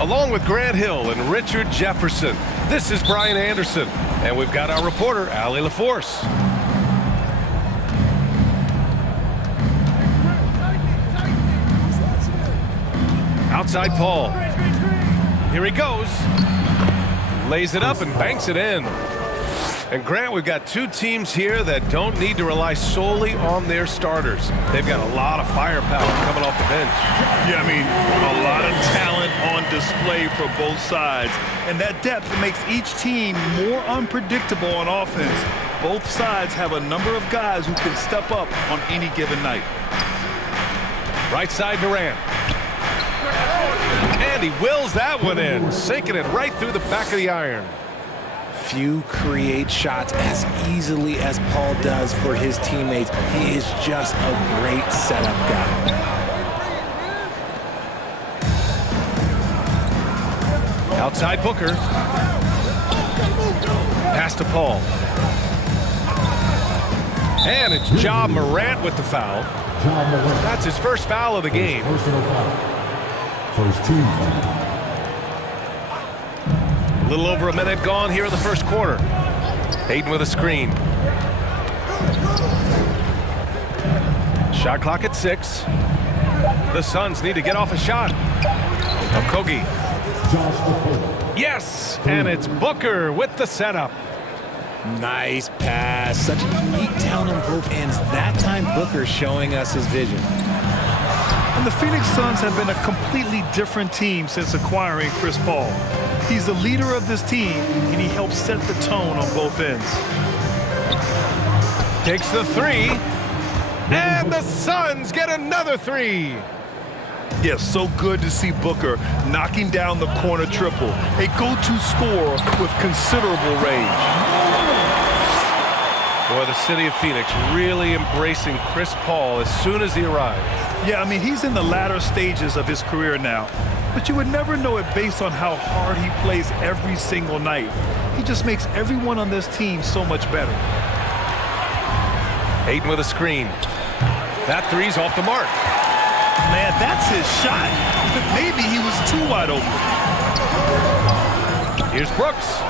Along with Grant Hill and Richard Jefferson, this is Brian Anderson, and we've got our reporter, Allie LaForce. Outside Paul. Here he goes. Lays it up and banks it in. And Grant, we've got two teams here that don't need to rely solely on their starters. They've got a lot of firepower coming off the bench. Yeah, I mean, a lot of talent on display for both sides. And that depth makes each team more unpredictable on offense. Both sides have a number of guys who can step up on any given night. Right side Durant. And he wills that one in, sinking it right through the back of the iron. Few create shots as easily as Paul does for his teammates. He is just a great setup guy. Outside Booker. Pass to Paul. And it's Ja Morant with the foul. That's his first foul of the game. First team foul. A little over a minute gone here in the first quarter. Hayden with a screen. Shot clock at 6. The Suns need to get off a shot. Okogie. Yes, and it's Booker with the setup. Nice pass. Such neat talent on both ends. That time Booker showing us his vision. And the Phoenix Suns have been a completely different team since acquiring Chris Paul. He's the leader of this team, and he helps set the tone on both ends. Takes the 3, and the Suns get another 3. Yes, so good to see Booker knocking down the corner triple. A go-to scorer with considerable range. Boy, the city of Phoenix really embracing Chris Paul as soon as he arrived. Yeah, I mean, he's in the latter stages of his career now. But you would never know it based on how hard he plays every single night. He just makes everyone on this team so much better. Hayden with a screen. That 3's off the mark. Man, that's his shot. Maybe he was too wide open. Here's Brooks.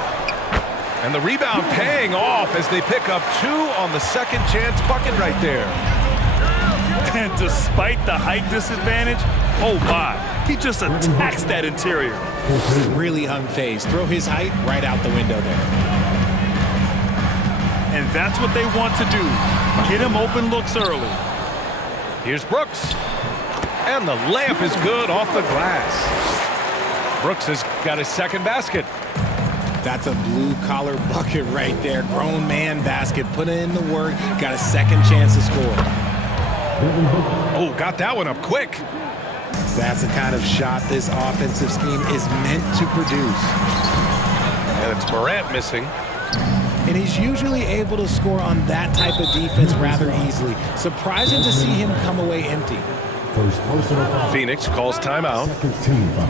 And the rebound paying off as they pick up 2 on the second chance bucket right there. And despite the height disadvantage, oh my, he just attacks that interior. Really unfazed. Throw his height right out the window there. And that's what they want to do. Get him open looks early. Here's Brooks. And the layup is good off the glass. Brooks has got his second basket. That's a blue-collar bucket right there. Grown man basket. Put in the work. Got a second chance to score. Oh, got that one up quick. That's the kind of shot this offensive scheme is meant to produce. And it's Morant missing. And he's usually able to score on that type of defense rather easily. Surprising to see him come away empty. First personal foul. Phoenix calls timeout. Second team foul.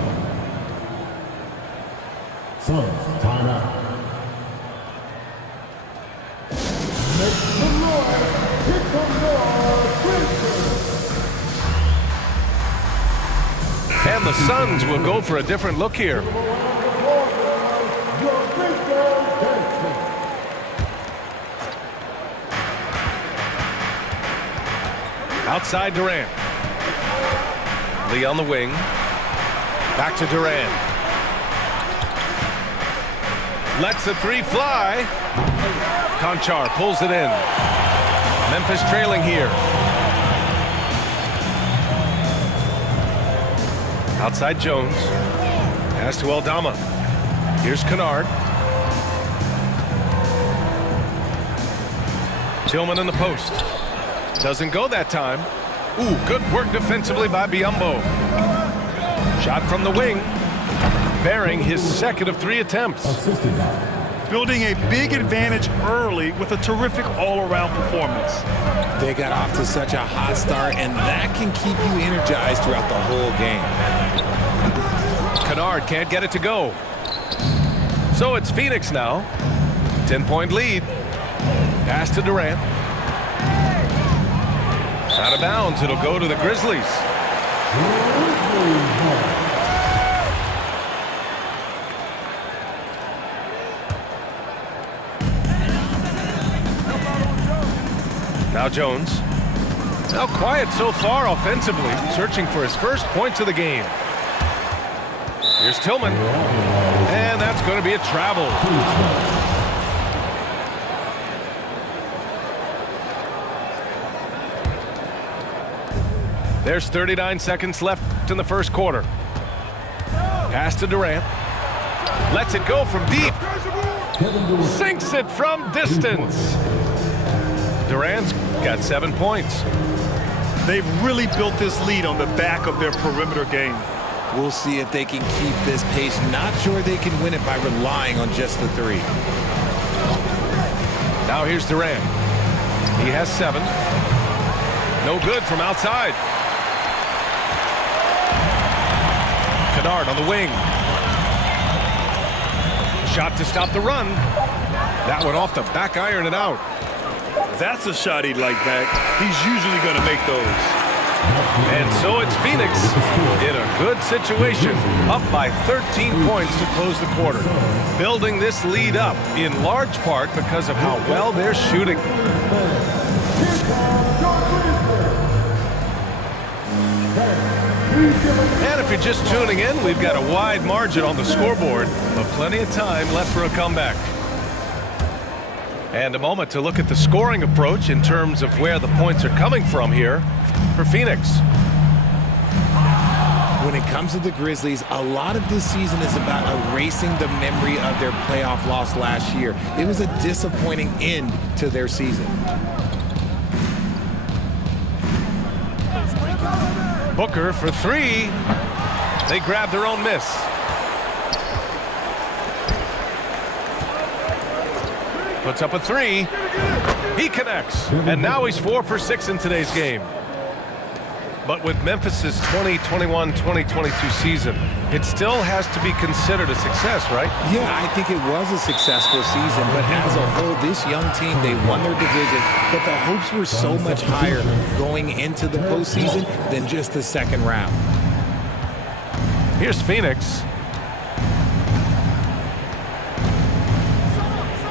Suns timeout. Make some noise. Here comes your Princeton. And the Suns will go for a different look here. Outside Durant. Lee on the wing. Back to Durant. Lets the 3 fly. Conchar pulls it in. Memphis trailing here. Outside Jones. Pass to Aldama. Here's Kennard. Tillman in the post. Doesn't go that time. Ooh, good work defensively by Biyombo. Shot from the wing. Bearing his second of 3 attempts. Building a big advantage early with a terrific all-around performance. They got off to such a hot start, and that can keep you energized throughout the whole game. Kennard can't get it to go. So it's Phoenix now. 10-point lead. Pass to Durant. Out of bounds, it'll go to the Grizzlies. Jones. Now quiet so far offensively, searching for his first points of the game. Here's Tillman. And that's going to be a travel. There's 39 seconds left in the first quarter. Pass to Durant. Lets it go from deep. Sinks it from distance. Durant's got 7 points. They've really built this lead on the back of their perimeter game. We'll see if they can keep this pace. Not sure they can win it by relying on just the three. Now here's Durant. He has 7. No good from outside. Kennard on the wing. Shot to stop the run. That one off the back iron and out. That's a shot he'd like back. He's usually going to make those. And so it's Phoenix in a good situation, up by 13 points to close the quarter. Building this lead up in large part because of how well they're shooting. And if you're just tuning in, we've got a wide margin on the scoreboard, but plenty of time left for a comeback. And a moment to look at the scoring approach in terms of where the points are coming from here for Phoenix. When it comes to the Grizzlies, a lot of this season is about erasing the memory of their playoff loss last year. It was a disappointing end to their season. Booker for 3. They grab their own miss. Puts up a 3. He connects. And now he's 4 for 6 in today's game. But with Memphis's 2021-2022 season, it still has to be considered a success, right? Yeah, I think it was a successful season, but as a whole, this young team, they won their division, but the hopes were so much higher going into the postseason than just the second round. Here's Phoenix.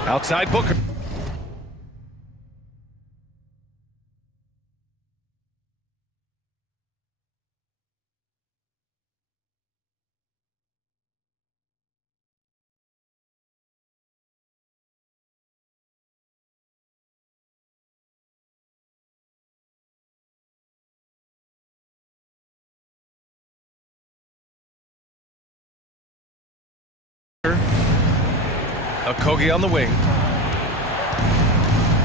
Outside Booker. Okogie on the wing.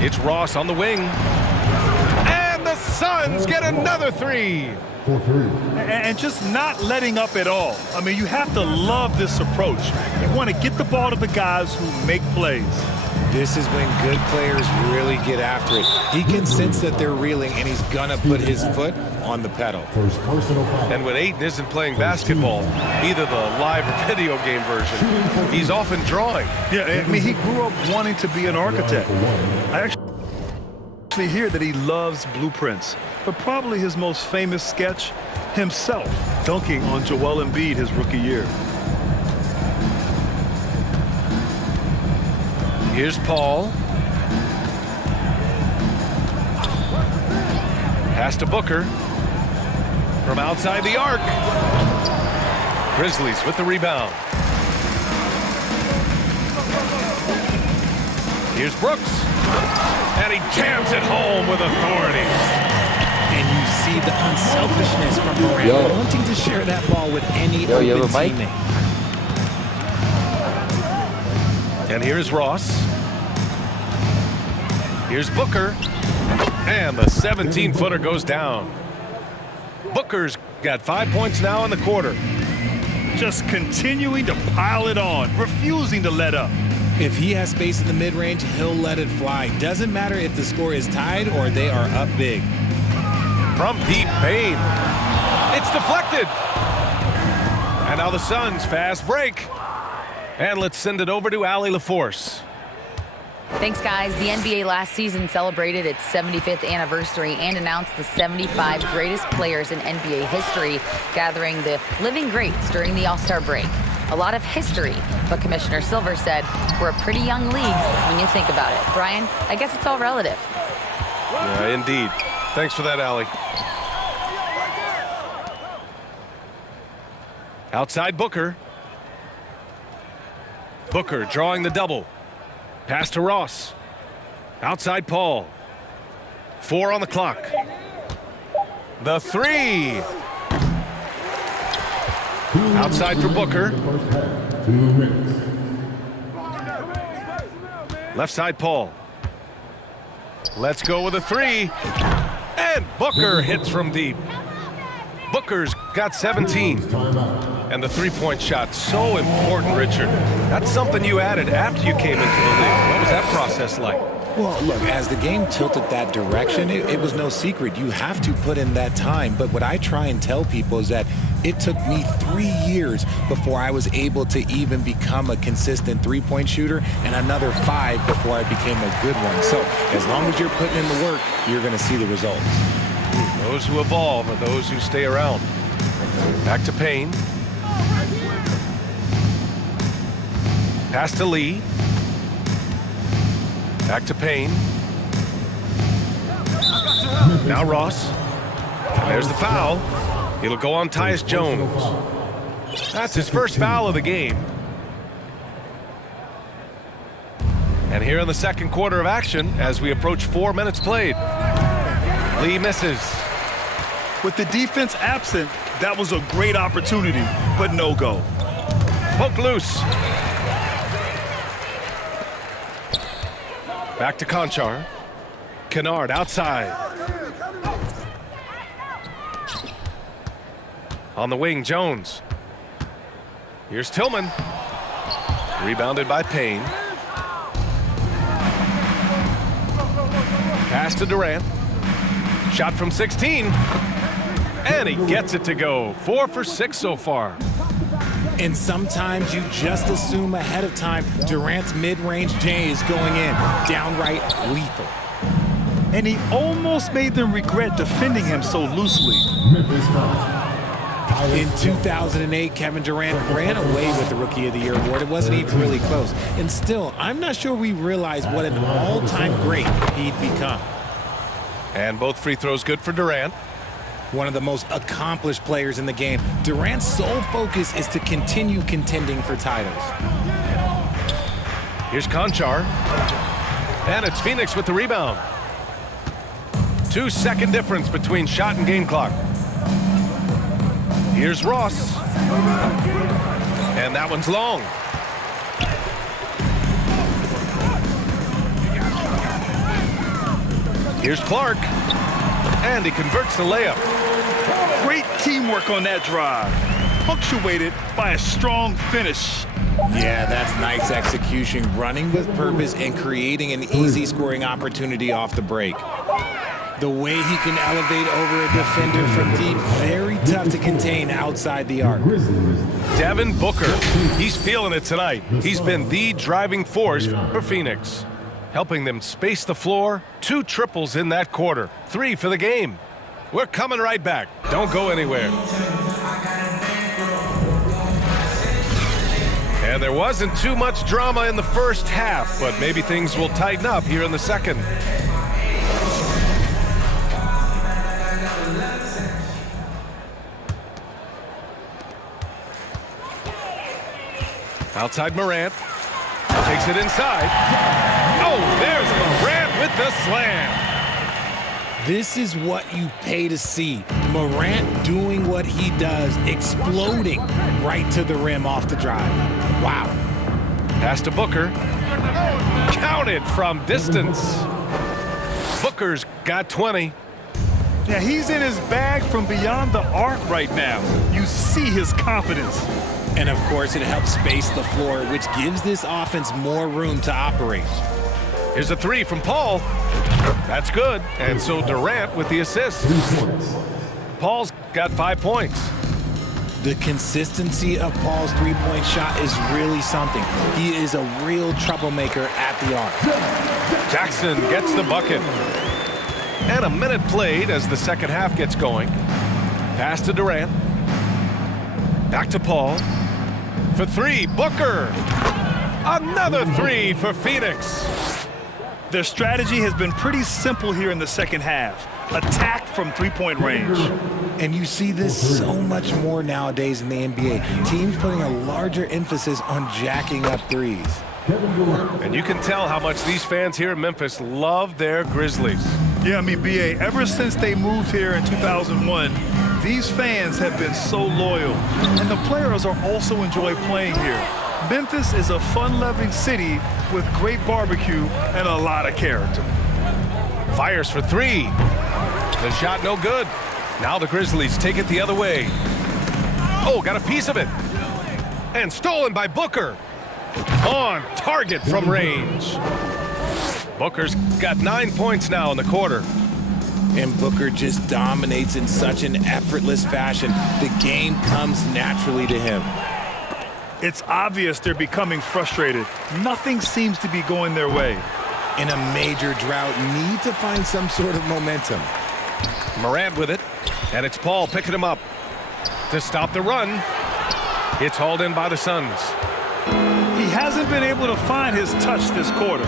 It's Ross on the wing. And the Suns get another 3. For 3. And just not letting up at all. I mean, you have to love this approach. You want to get the ball to the guys who make plays. This is when good players really get after it. He can sense that they're reeling, and he's going to put his foot on the pedal. First personal foul. And when Ayton isn't playing basketball, either the live or video game version, he's often drawing. Yeah, I mean, he grew up wanting to be an architect. I actually hear that he loves blueprints, but probably his most famous sketch, himself dunking on Joel Embiid his rookie year. Here's Paul. Pass to Booker. From outside the arc. Grizzlies with the rebound. Here's Brooks. And he jams it home with authority. And you see the unselfishness from Morant, wanting to share that ball with any open teammate. And here's Ross. Here's Booker. And the 17-footer goes down. Booker's got 5 points now in the quarter. Just continuing to pile it on, refusing to let up. If he has space in the mid-range, he'll let it fly. Doesn't matter if the score is tied or they are up big. From deep, Payne. It's deflected. And now the Suns fast break. And let's send it over to Allie LaForce. Thanks, guys. The NBA last season celebrated its 75th anniversary and announced the 75 greatest players in NBA history, gathering the living greats during the All-Star break. A lot of history, but Commissioner Silver said we're a pretty young league when you think about it. Brian, I guess it's all relative. Yeah, indeed. Thanks for that, Allie. Outside Booker. Booker drawing the double. Pass to Ross. Outside Paul. 4 on the clock. The 3. Outside for Booker. 2 minutes. Left side Paul. Let's go with a 3. And Booker hits from deep. Booker's got 17. Timeout. And the three-point shot, so important, Richard. That's something you added after you came into the league. What was that process like? Well, look, as the game tilted that direction, it was no secret. You have to put in that time. But what I try and tell people is that it took me 3 years before I was able to even become a consistent three-point shooter, and another 5 before I became a good one. So as long as you're putting in the work, you're going to see the results. Those who evolve are those who stay around. Back to Payne. Pass to Lee. Back to Payne. Now Ross. There's the foul. It'll go on Tyus Jones. That's his first foul of the game. And here in the second quarter of action, as we approach 4 minutes played. Lee misses. With the defense absent, that was a great opportunity, but no go. Poke loose. Back to Conchar. Kennard outside. On the wing, Jones. Here's Tillman. Rebounded by Payne. Pass to Durant. Shot from 16. And he gets it to go. 4 for 6 so far. And sometimes you just assume ahead of time Durant's mid-range J is going in. Downright lethal. And he almost made them regret defending him so loosely. Memphis foul. In 2008, Kevin Durant ran away with the Rookie of the Year award. It wasn't even really close. And still, I'm not sure we realize what an all-time great he'd become. And both free throws good for Durant. One of the most accomplished players in the game. Durant's sole focus is to continue contending for titles. Here's Conchar. And it's Phoenix with the rebound. 2-second difference between shot and game clock. Here's Ross. And that one's long. Here's Clark. And he converts the layup. Great teamwork on that drive, punctuated by a strong finish. Yeah, that's nice execution, running with purpose and creating an easy scoring opportunity off the break. The way he can elevate over a defender from deep, very tough to contain outside the arc. Devin Booker, he's feeling it tonight. He's been the driving force for Phoenix, helping them space the floor. 2 triples in that quarter, 3 for the game. We're coming right back. Don't go anywhere. And there wasn't too much drama in the first half, but maybe things will tighten up here in the second. Outside Morant. Takes it inside. Oh, there's Morant with the slam. This is what you pay to see. Morant doing what he does, exploding right to the rim off the drive. Wow. Pass to Booker. Counted from distance. Booker's got 20. Yeah, he's in his bag from beyond the arc right now. You see his confidence. And of course, it helps space the floor, which gives this offense more room to operate. Here's a 3 from Paul. That's good. And so Durant with the assist. 3 points. Paul's got 5 points. The consistency of Paul's three-point shot is really something. He is a real troublemaker at the arc. Jackson gets the bucket. And a minute played as the second half gets going. Pass to Durant. Back to Paul. For 3, Booker. Another 3 for Phoenix. Their strategy has been pretty simple here in the second half. Attack from three-point range. And you see this so much more nowadays in the NBA. Teams putting a larger emphasis on jacking up threes. And you can tell how much these fans here in Memphis love their Grizzlies. Yeah, I mean, B.A., ever since they moved here in 2001, these fans have been so loyal. And the players are also enjoy playing here. Memphis is a fun-loving city with great barbecue and a lot of character. Fires for three. The shot no good. Now the Grizzlies take it the other way. Oh, got a piece of it. And stolen by Booker. On target from range. Booker's got 9 points now in the quarter. And Booker just dominates in such an effortless fashion. The game comes naturally to him. It's obvious they're becoming frustrated. Nothing seems to be going their way. In a major drought, need to find some sort of momentum. Morant with it, and it's Paul picking him up to stop the run. It's hauled in by the Suns. He hasn't been able to find his touch this quarter.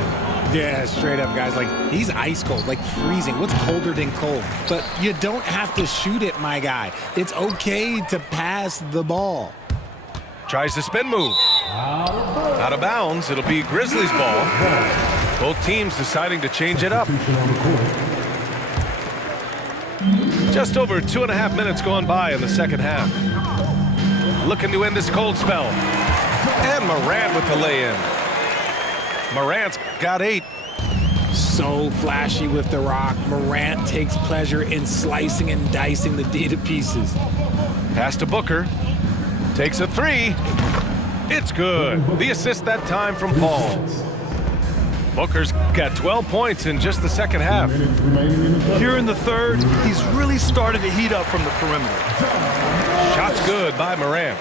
Yeah, straight up, guys. Like, he's ice cold, like freezing. What's colder than cold? But you don't have to shoot it, my guy. It's okay to pass the ball. Tries the spin move. Out of bounds. It'll be Grizzlies ball. Both teams deciding to change it up. Just over 2.5 minutes gone by in the second half. Looking to end this cold spell. And Morant with the lay-in. Morant's got 8. So flashy with the rock. Morant takes pleasure in slicing and dicing the D to pieces. Pass to Booker. Takes a 3. It's good. The assist that time from Paul. Booker's got 12 points in just the second half. Here in the third, he's really started to heat up from the perimeter. Shot's good by Morant.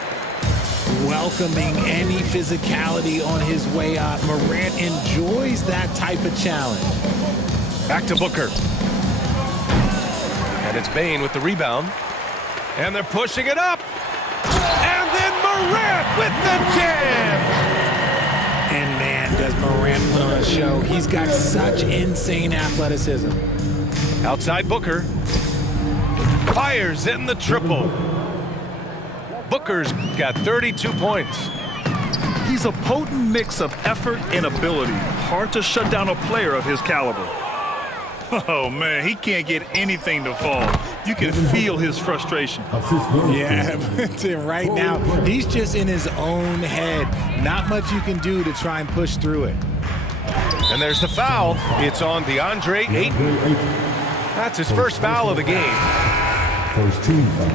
Welcoming any physicality on his way up. Morant enjoys that type of challenge. Back to Booker. And it's Bane with the rebound. And they're pushing it up. And then Morant with the jam. And man, does Morant put on a show. He's got such insane athleticism. Outside Booker. Fires in the triple. Booker's got 32 points. He's a potent mix of effort and ability. Hard to shut down a player of his caliber. Oh, man, he can't get anything to fall. You can feel his frustration. Yeah, right now, he's just in his own head. Not much you can do to try and push through it. And there's the foul. It's on DeAndre Ayton. That's his first foul of the game. First team foul.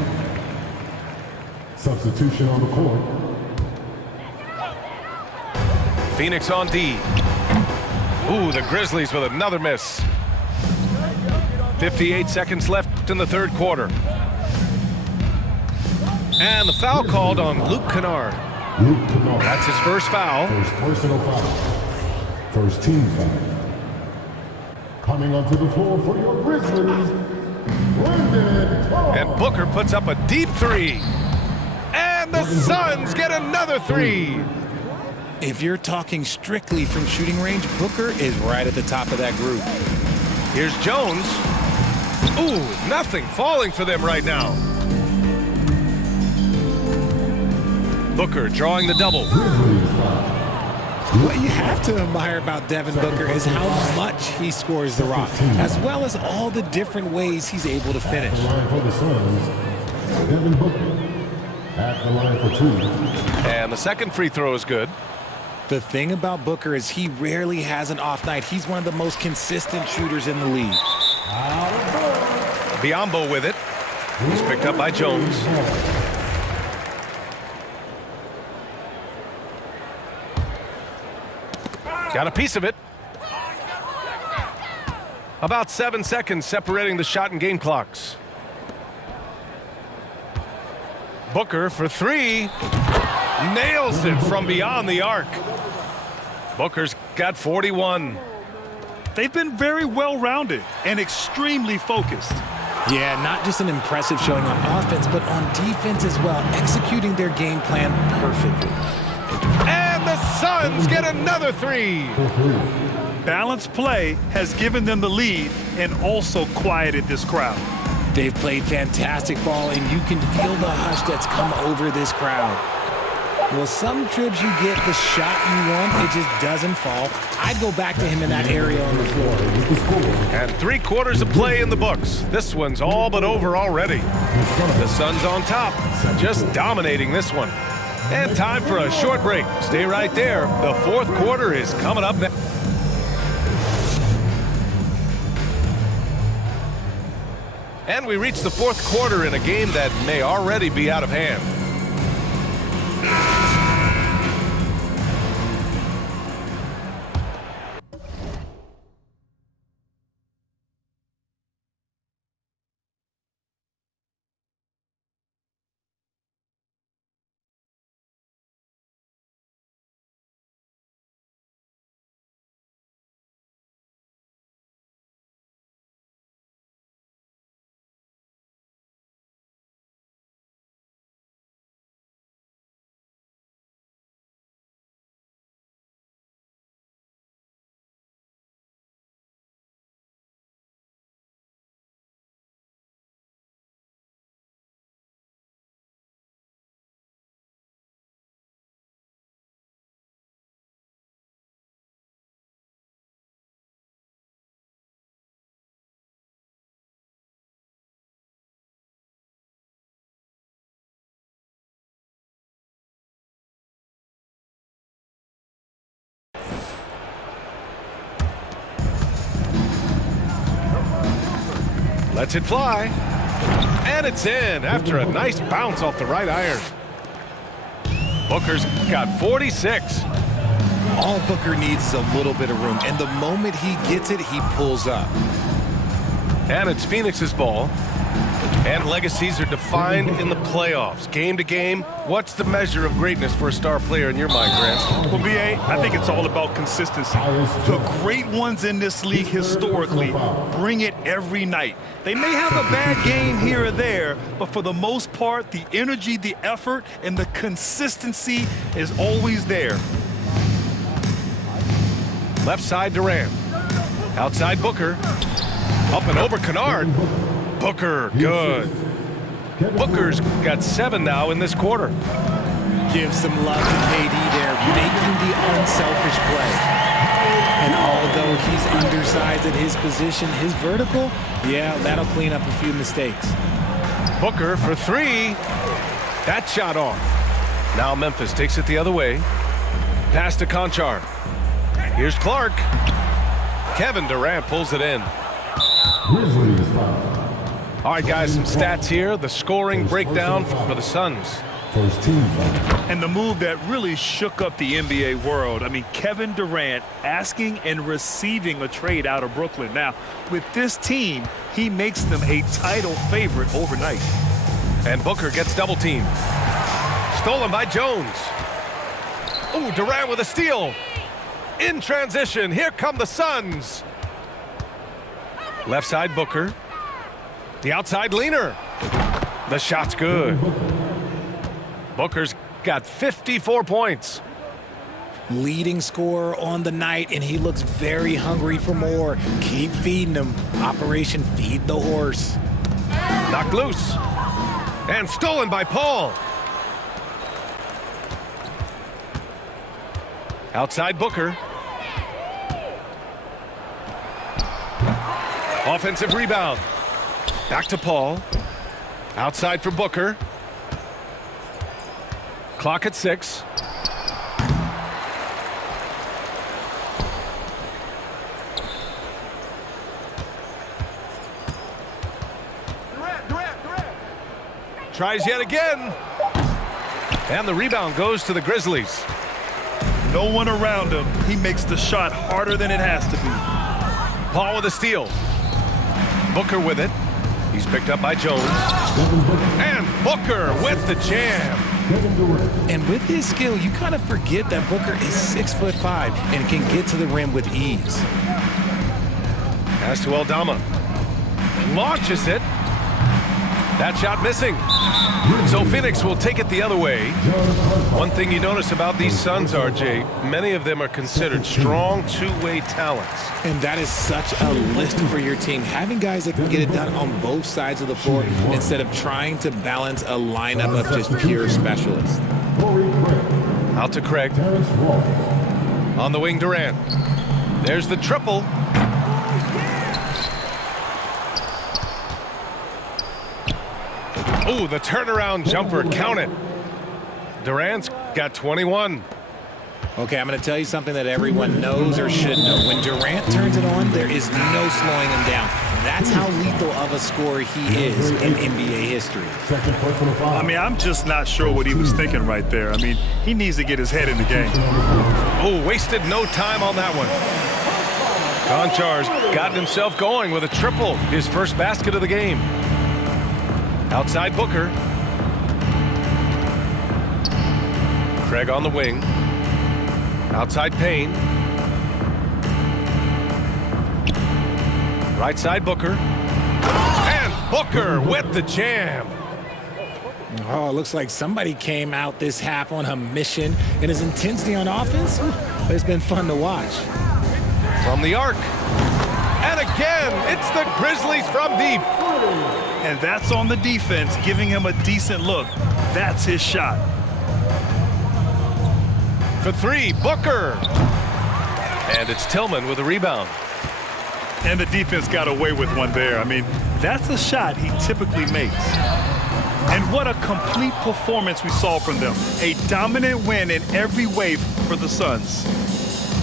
Substitution on the court. Phoenix on D. Ooh, the Grizzlies with another miss. 58 seconds left in the third quarter. And the foul called on Luke Kennard. Luke Kennard. That's his first foul. First personal foul. First team foul. Coming onto the floor for your Grizzlies, Brandon Clark. And Booker puts up a deep 3. And the Suns get another 3. If you're talking strictly from shooting range, Booker is right at the top of that group. Here's Jones. Ooh, nothing falling for them right now. Booker drawing the double. What you have to admire about Devin Booker is how much he scores the rock, as well as all the different ways he's able to finish. At the line for the Suns, Devin Booker. At the line for 2. And the second free throw is good. The thing about Booker is he rarely has an off night. He's one of the most consistent shooters in the league. Biyombo with it. He's picked up by Jones. Got a piece of it. About 7 seconds separating the shot and game clocks. Booker for 3. Nails it from beyond the arc. Booker's got 41. They've been very well-rounded and extremely focused. Yeah, not just an impressive showing on offense, but on defense as well, executing their game plan perfectly. And the Suns get another 3. balanced play has given them the lead and also quieted this crowd. They've played fantastic ball, and you can feel the hush that's come over this crowd. Well, some trips you get the shot you want, it just doesn't fall. I'd go back to him in that area on the floor. And 3/4 of play in the books. This one's all but over already. The Suns on top, just dominating this one. And time for a short break. Stay right there. The 4th quarter is coming up next. And we reach the 4th quarter in a game that may already be out of hand. Lets it fly. And it's in after a nice bounce off the right iron. Booker's got 46. All Booker needs is a little bit of room, and the moment he gets it, he pulls up. And it's Phoenix's ball. And legacies are defined in the playoffs. Game to game, what's the measure of greatness for a star player in your mind, Grant? Well, B.A., I think it's all about consistency. The great ones in this league historically bring it every night. They may have a bad game here or there, but for the most part, the energy, the effort, and the consistency is always there. Left side Durant. Outside Booker. Up and over Kennard. Booker, good. Booker's got 7 now in this quarter. Give some love to KD there, making the unselfish play. And although he's undersized at his position, his vertical, yeah, that'll clean up a few mistakes. Booker for 3. That shot off. Now Memphis takes it the other way. Pass to Conchar. Here's Clark. Kevin Durant pulls it in. Grizzlies foul. All right, guys, some stats here. The scoring breakdown for the Suns. First team foul. And the move that really shook up the NBA world. I mean, Kevin Durant asking and receiving a trade out of Brooklyn. Now, with this team, he makes them a title favorite overnight. And Booker gets double teamed. Stolen by Jones. Ooh, Durant with a steal. In transition, here come the Suns. Left side Booker. The outside leaner. The shot's good. Booker's got 54 points. Leading scorer on the night, and he looks very hungry for more. Keep feeding him. Operation Feed the Horse. Knocked loose. And stolen by Paul. Outside Booker. Offensive rebound. Back to Paul. Outside for Booker. Clock at 6. Tries yet again. And the rebound goes to the Grizzlies. No one around him. He makes the shot harder than it has to be. Paul with a steal. Booker with it. He's picked up by Jones. And Booker with the jam. And with his skill, you kind of forget that Booker is 6'5" and can get to the rim with ease. Pass to Aldama. Launches it. That shot missing. So Phoenix will take it the other way. One thing you notice about these Suns, RJ, many of them are considered strong two-way talents. And that is such a lift for your team. Having guys that can get it done on both sides of the floor instead of trying to balance a lineup of just pure specialists. Out to Craig. On the wing, Durant. There's the triple. Oh, the turnaround jumper. Count it. Durant's got 21. Okay, I'm going to tell you something that everyone knows or should know. When Durant turns it on, there is no slowing him down. That's how lethal of a scorer he is in NBA history. I mean, I'm just not sure what he was thinking right there. I mean, he needs to get his head in the game. Oh, wasted no time on that one. Konchar's gotten himself going with a triple, his first basket of the game. Outside Booker. Craig on the wing. Outside Payne. Right side Booker. And Booker with the jam. Oh, it looks like somebody came out this half on a mission, and his intensity on offense, it's been fun to watch. From the arc. And again, it's the Grizzlies from deep. And that's on the defense, giving him a decent look. That's his shot. For three, Booker. And it's Tillman with a rebound. And the defense got away with one there. I mean, that's a shot he typically makes. And what a complete performance we saw from them. A dominant win in every way for the Suns.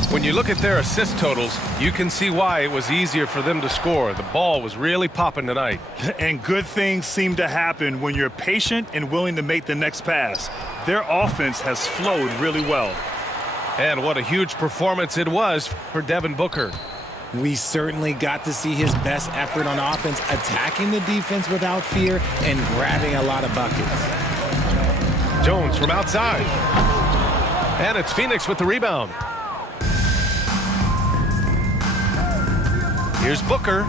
When you look at their assist totals, you can see why it was easier for them to score. The ball was really popping tonight. And good things seem to happen when you're patient and willing to make the next pass. Their offense has flowed really well. And what a huge performance it was for Devin Booker. We certainly got to see his best effort on offense, attacking the defense without fear and grabbing a lot of buckets. Jones from outside. And it's Phoenix with the rebound. Here's Booker.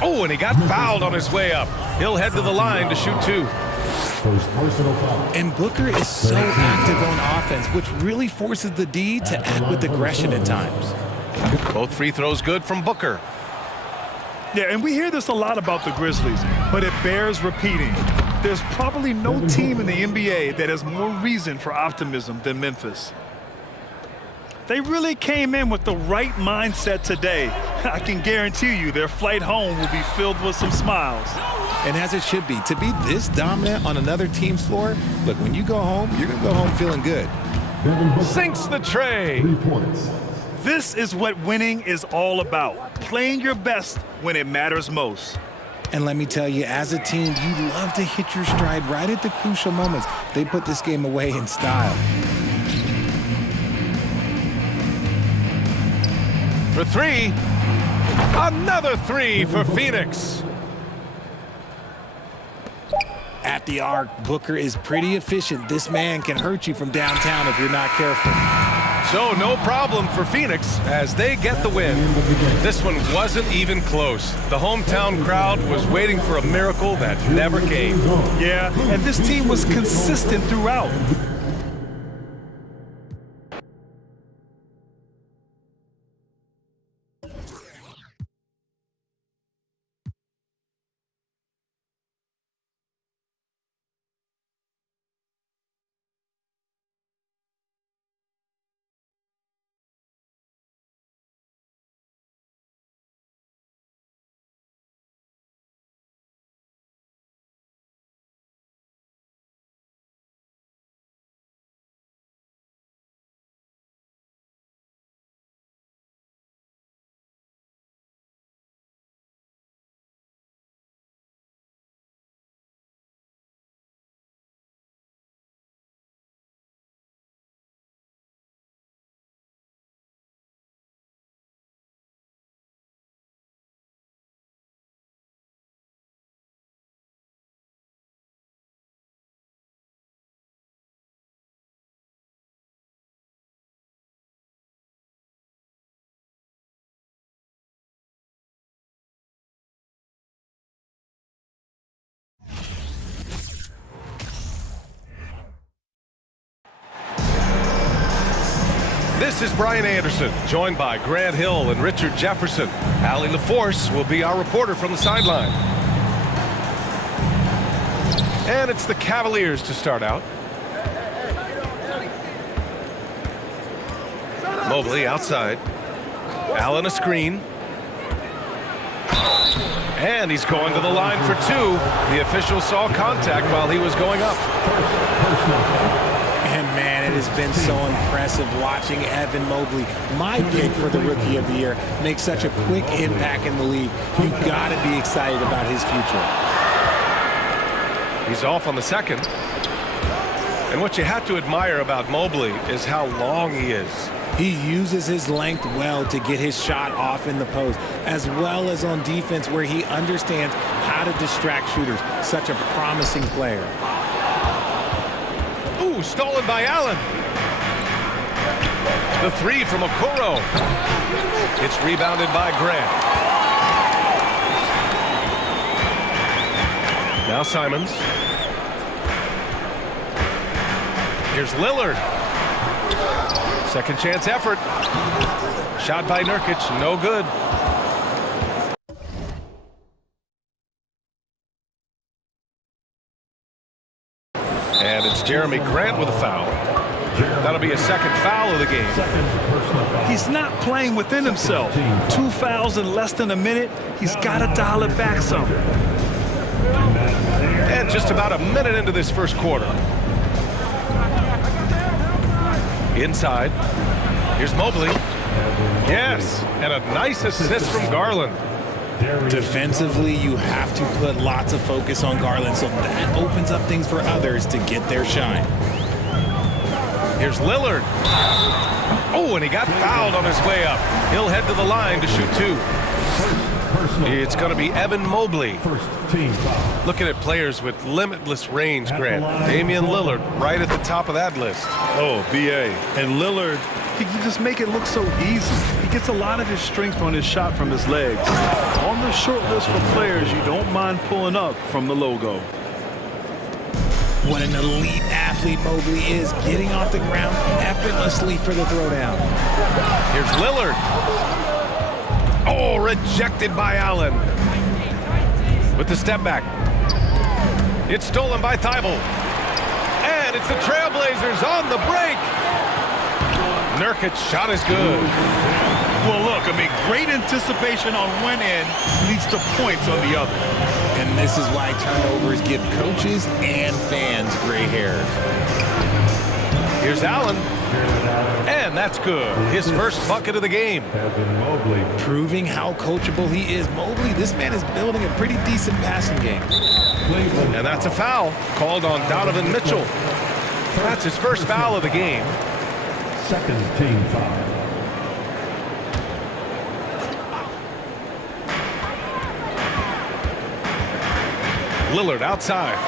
Oh, and he got fouled on his way up. He'll head to the line to shoot two. First personal foul. And Booker is so active on offense, which really forces the D to act with aggression at times. Both free throws good from Booker. Yeah, and we hear this a lot about the Grizzlies, but it bears repeating. There's probably no team in the NBA that has more reason for optimism than Memphis. They really came in with the right mindset today. I can guarantee you their flight home will be filled with some smiles. And as it should be, to be this dominant on another team's floor, look, when you go home, you're going to go home feeling good. Sinks the tray. 3 points. This is what winning is all about, playing your best when it matters most. And let me tell you, as a team, you love to hit your stride right at the crucial moments. They put this game away in style. For three. Another three for Phoenix. At the arc, Booker is pretty efficient. This man can hurt you from downtown if you're not careful. So no problem for Phoenix as they get the win. This one wasn't even close. The hometown crowd was waiting for a miracle that never came. Yeah, and this team was consistent throughout. This is Brian Anderson, joined by Grant Hill and Richard Jefferson. Allie LaForce will be our reporter from the sideline. And it's the Cavaliers to start out. Mobley outside. Allen a screen. And he's going to the line for two. The official saw contact while he was going up. And man, it has been so impressive watching Evan Mobley, my pick for the Rookie of the Year, make such a quick impact in the league. You've got to be excited about his future. He's off on the second. And what you have to admire about Mobley is how long he is. He uses his length well to get his shot off in the post, as well as on defense where he understands how to distract shooters. Such a promising player. Ooh, stolen by Allen. The three from Okoro. It's rebounded by Grant. Now Simons. Here's Lillard. Second chance effort. Shot by Nurkic, no good. And it's Jeremy Grant with a foul. That'll be a second foul of the game. He's not playing within himself. 2 fouls in less than a minute. He's got to dial it back some. And just about a minute into this first quarter. Inside. Here's Mobley. Yes, and a nice assist from Garland. Defensively, you have to put lots of focus on Garland, so that opens up things for others to get their shine. Here's Lillard. Oh, and he got fouled on his way up. He'll head to the line to shoot two. It's going to be Evan Mobley. Looking at players with limitless range, Grant. Damian Lillard right at the top of that list. Oh, B.A. And Lillard, he can just make it look so easy. He gets a lot of his strength on his shot from his legs. On the short list for players you don't mind pulling up from the logo. What an elite athlete Mobley is, getting off the ground effortlessly for the throwdown. Here's Lillard. Oh, rejected by Allen. With the step back. It's stolen by Thibault. And it's the Trailblazers on the break. Nurkic's shot is good. Well, look, I mean, great anticipation on one end leads to points on the other. And this is why turnovers give coaches and fans gray hair. Here's Allen. And that's good. His first bucket of the game. Proving how coachable he is. Mobley, this man is building a pretty decent passing game. And that's a foul called on Donovan Mitchell. That's his first foul of the game. Second team foul. Lillard outside.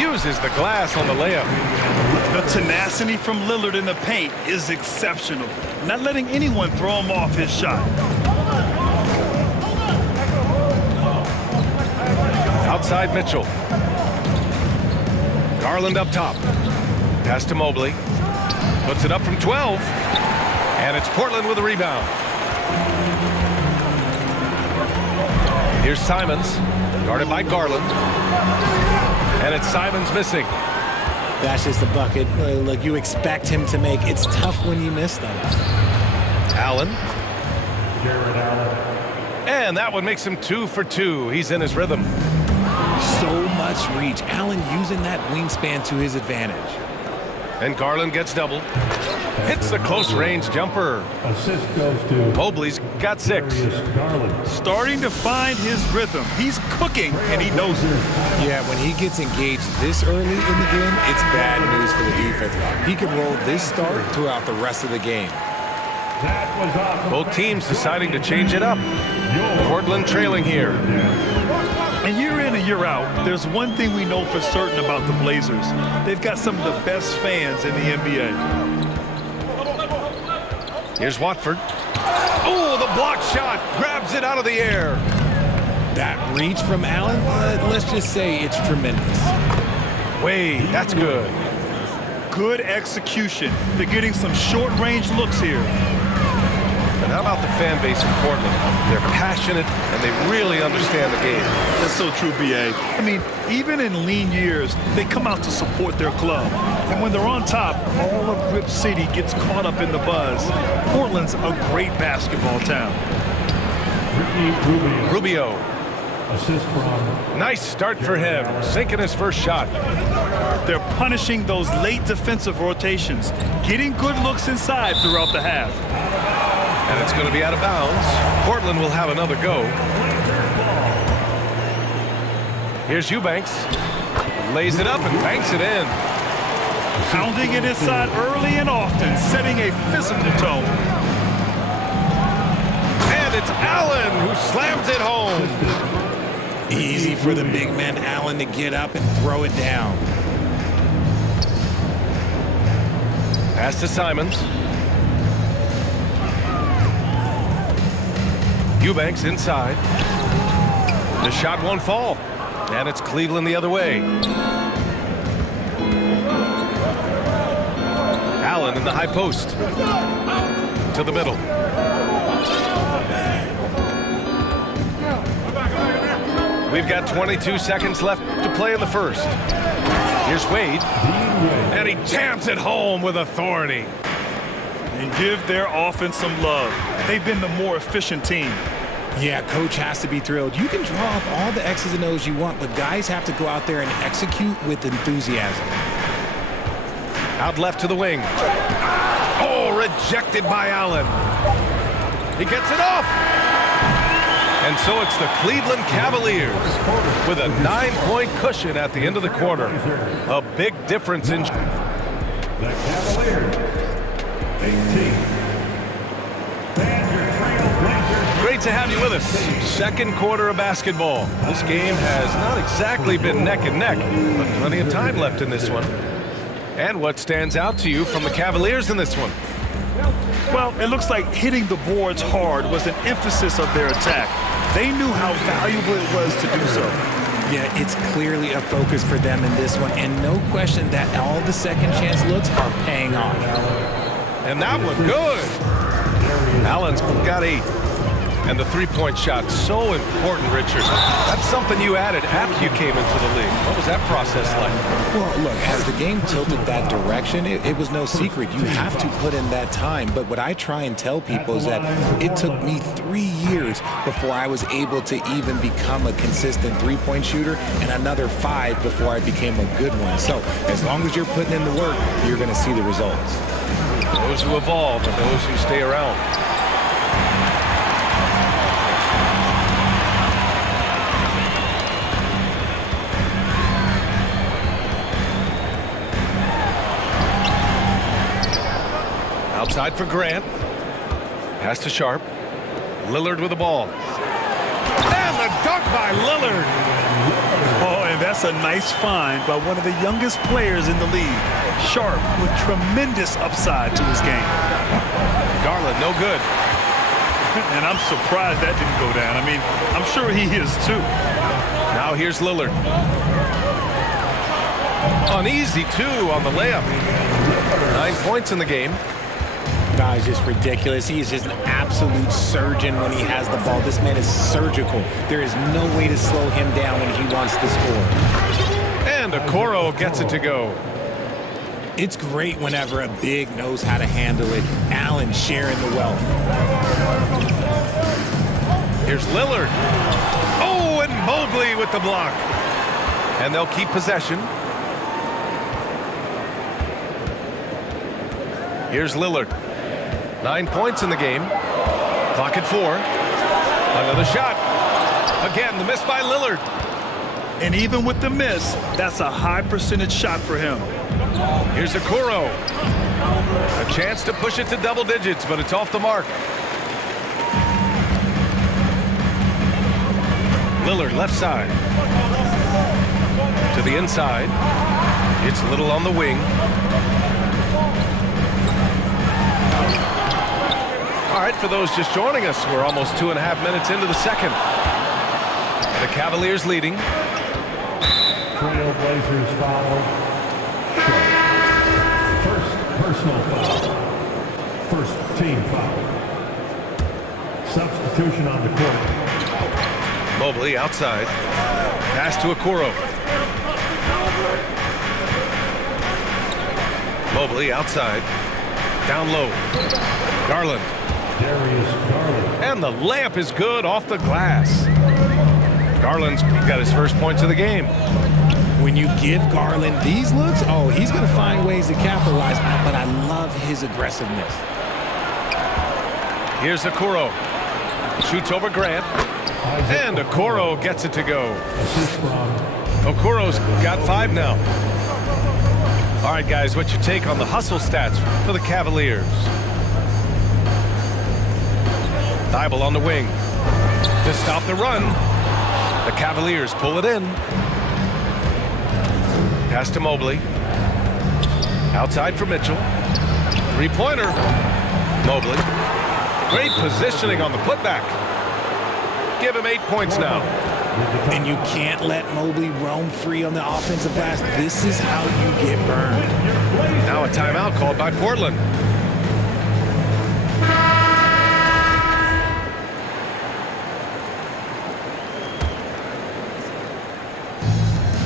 Uses the glass on the layup. The tenacity from Lillard in the paint is exceptional. Not letting anyone throw him off his shot. Outside Mitchell. Garland up top. Pass to Mobley. Puts it up from 12. And it's Portland with a rebound. Here's Simons. Guarded by Garland. And it's Simons missing. That's just a bucket. Look, you expect him to make. It's tough when you miss them. Allen. And that one makes him 2 for 2. He's in his rhythm. So much reach. Allen using that wingspan to his advantage. And Garland gets doubled. Hits the close range jumper. Assist goes to Mobley's got 6. Garland. Starting to find his rhythm. He's cooking, and he knows it. Yeah, when he gets engaged this early in the game, it's bad news for the defense. He can roll this start throughout the rest of the game. That was off. Both teams deciding to change it up. Portland trailing here. And year in and year out, there's one thing we know for certain about the Blazers. They've got some of the best fans in the NBA. Here's Watford. Oh, the block shot. Grabs it out of the air. That reach from Allen, let's just say it's tremendous. Wade, that's good. good execution. They're getting some short-range looks here. And how about the fan base in Portland? They're passionate, and they really understand the game. That's so true, B.A. I mean, even in lean years, they come out to support their club. And when they're on top, all of Rip City gets caught up in the buzz. Portland's a great basketball town. Rubio. Assist from Nice start for him, sinking his first shot. They're punishing those late defensive rotations, getting good looks inside throughout the half. And it's going to be out of bounds. Portland will have another go. Here's Eubanks. Lays it up and banks it in. Pounding it inside early and often, setting a physical tone. And it's Allen who slams it home. Easy for the big man Allen to get up and throw it down. Pass to Simons. Eubanks inside. The shot won't fall. And it's Cleveland the other way. Allen in the high post. To the middle. We've got 22 seconds left to play in the first. Here's Wade. And he jams it home with authority. And give their offense some love. They've been the more efficient team. Yeah, coach has to be thrilled. You can draw up all the X's and O's you want, but guys have to go out there and execute with enthusiasm. Out left to the wing. Oh, rejected by Allen. He gets it off. And so it's the Cleveland Cavaliers with a 9-point cushion at the end of the quarter. A big difference in... the Cavaliers. 18. Great to have you with us. Second quarter of basketball. This game has not exactly been neck and neck, but plenty of time left in this one. And what stands out to you from the Cavaliers in this one? Well, it looks like hitting the boards hard was an emphasis of their attack. They knew how valuable it was to do so. Yeah, it's clearly a focus for them in this one, and no question that all the second chance looks are paying off. And that one good. Allen's got 8. And the three-point shot, so important, Richard. That's something you added after you came into the league. What was that process like? Well, look, as the game tilted that direction, it was no secret. You have to put in that time. But what I try and tell people is that it took me 3 years before I was able to even become a consistent three-point shooter, and another 5 before I became a good one. So as long as you're putting in the work, you're going to see the results. Those who evolve and those who stay around. Outside for Grant. Pass to Sharp. Lillard with the ball. And the dunk by Lillard. Oh, and that's a nice find by one of the youngest players in the league. Sharp with tremendous upside to his game. Garland, no good. And I'm surprised that didn't go down. I mean, I'm sure he is too. Now here's Lillard. Uneasy, too, on the layup. 9 points in the game. Guy's just ridiculous. He is just an absolute surgeon when he has the ball. This man is surgical. There is no way to slow him down when he wants to score. And Okoro gets it to go. It's great whenever a big knows how to handle it. Allen sharing the wealth. Here's Lillard. Oh, and Mobley with the block. And they'll keep possession. Here's Lillard. 9 points in the game. Clock at 4. Another shot. Again, the miss by Lillard. And even with the miss, that's a high percentage shot for him. Here's Okoro. A chance to push it to double digits, but it's off the mark. Lillard left side. To the inside. It's Little on the wing. All right, for those just joining us, we're almost 2.5 minutes into the second. The Cavaliers leading. Trailblazers foul. team foul. Substitution on the court. Mobley outside. Pass to Okoro. Mobley outside. Down low. Garland. Darius Garland. And the layup is good off the glass. Garland's got his first points of the game. When you give Garland these looks, oh, he's going to find ways to capitalize. But I love his aggressiveness. Here's Okoro. Shoots over Grant. And Okoro gets it to go. Assist from Okoro's got 5 now. All right, guys, what's your take on the hustle stats for the Cavaliers? Thibault on the wing to stop the run. The Cavaliers pull it in. Pass to Mobley. Outside for Mitchell. Three-pointer. Mobley. Great positioning on the putback. Give him 8 points now. And you can't let Mobley roam free on the offensive glass. This is how you get burned. Now a timeout called by Portland.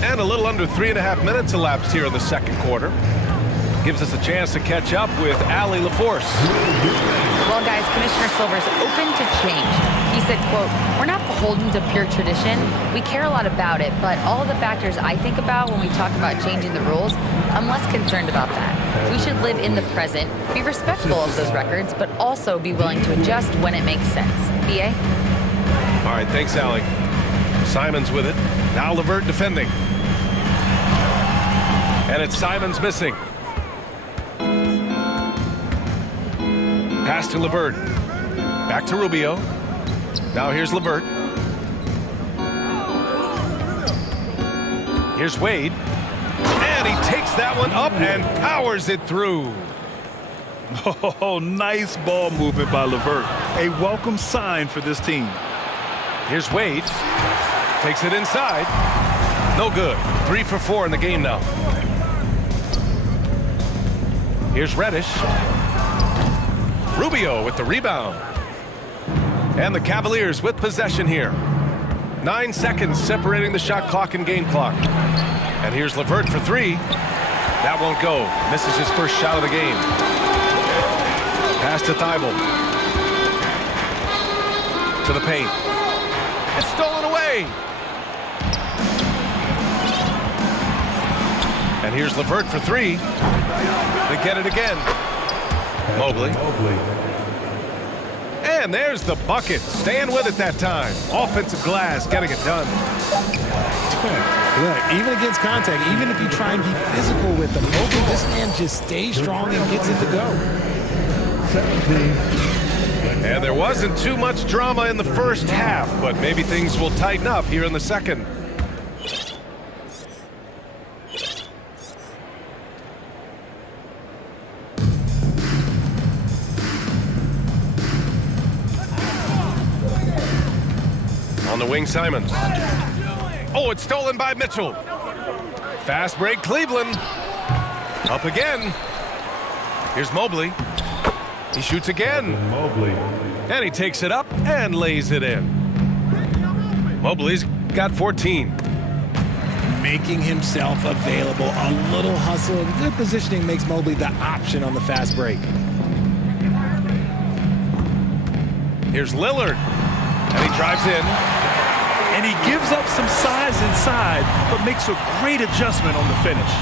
And a little under 3.5 minutes elapsed here in the second quarter. Gives us a chance to catch up with Allie LaForce. Well, guys, Commissioner Silver's open to change. He said, quote, "We're not beholden to pure tradition. We care a lot about it, but all the factors I think about when we talk about changing the rules, I'm less concerned about that. We should live in the present, be respectful of those records, but also be willing to adjust when it makes sense." BA? All right, thanks, Allie. Simons with it. Now LeVert defending. And it's Simons missing. Pass to LeVert. Back to Rubio. Now here's LeVert. Here's Wade. And he takes that one up and powers it through. Oh, nice ball movement by LeVert. A welcome sign for this team. Here's Wade. Takes it inside. No good. 3 for 4 in the game now. Here's Reddish. Rubio with the rebound. And the Cavaliers with possession here. 9 seconds separating the shot clock and game clock. And here's LeVert for 3. That won't go. Misses his first shot of the game. Pass to Thibault. To the paint. It's stolen away. And here's LeVert for 3. They get it again. Mobley. And there's the bucket. Staying with it that time. Offensive glass, getting it done. Look, even against contact, even if you try and be physical with them, Mobley, this man just stays strong and gets it to go. 17. And there wasn't too much drama in the first half, but maybe things will tighten up here in the second. On the wing, Simons. Oh, it's stolen by Mitchell. Fast break, Cleveland. Up again. Here's Mobley. He shoots again. Mobley. And he takes it up and lays it in. Mobley's got 14. Making himself available. A little hustle and good positioning makes Mobley the option on the fast break. Here's Lillard. And he drives in. And he gives up some size inside, but makes a great adjustment on the finish.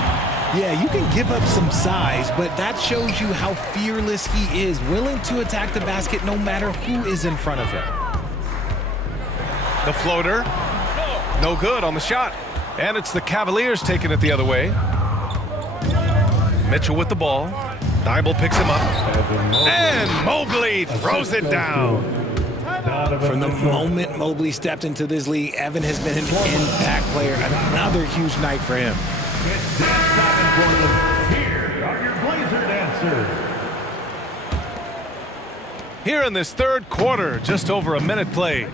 Yeah, you can give up some size, but that shows you how fearless he is, willing to attack the basket no matter who is in front of him. The floater. No good on the shot. And it's the Cavaliers taking it the other way. Mitchell with the ball. Thibault picks him up. And Mobley throws it down. From the moment Mobley stepped into this league, Evan has been an impact player. Another huge night for him. Here are your Blazer dancers. Here in this third quarter, just over a minute played.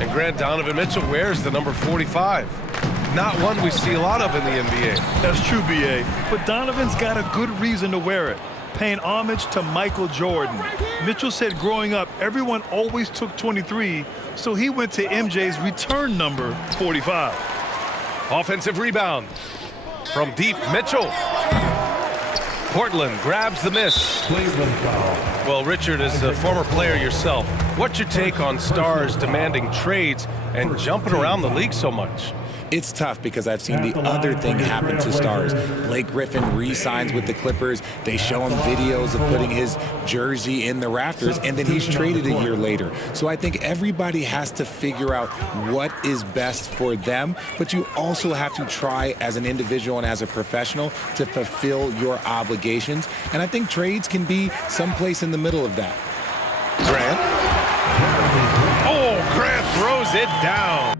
And Grant, Donovan Mitchell wears the number 45. Not one we see a lot of in the NBA. That's true, BA. But Donovan's got a good reason to wear it. paying homage to Michael Jordan. Mitchell said growing up, everyone always took 23, so he went to MJ's return number 45. Offensive rebound. From deep, Mitchell. Portland grabs the miss. Cleveland foul. Well, Richard, as a former player yourself, what's your take on stars demanding trades and jumping around the league so much? It's tough because I've seen the other thing happen to stars. Blake Griffin re-signs with the Clippers. They show him videos of putting his jersey in the rafters, and then he's traded a year later. So I think everybody has to figure out what is best for them, but you also have to try as an individual and as a professional to fulfill your obligations. And I think trades can be someplace in the middle of that. Grant. Oh, Grant throws it down.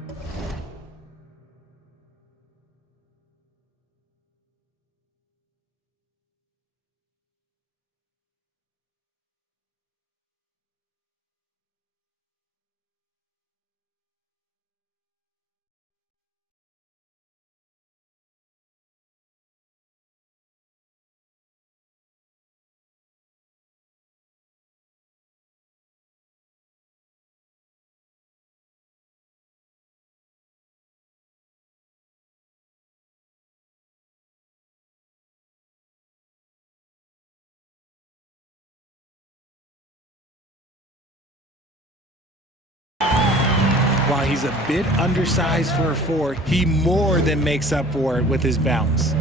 While he's a bit undersized for a 4, he more than makes up for it with his bounce.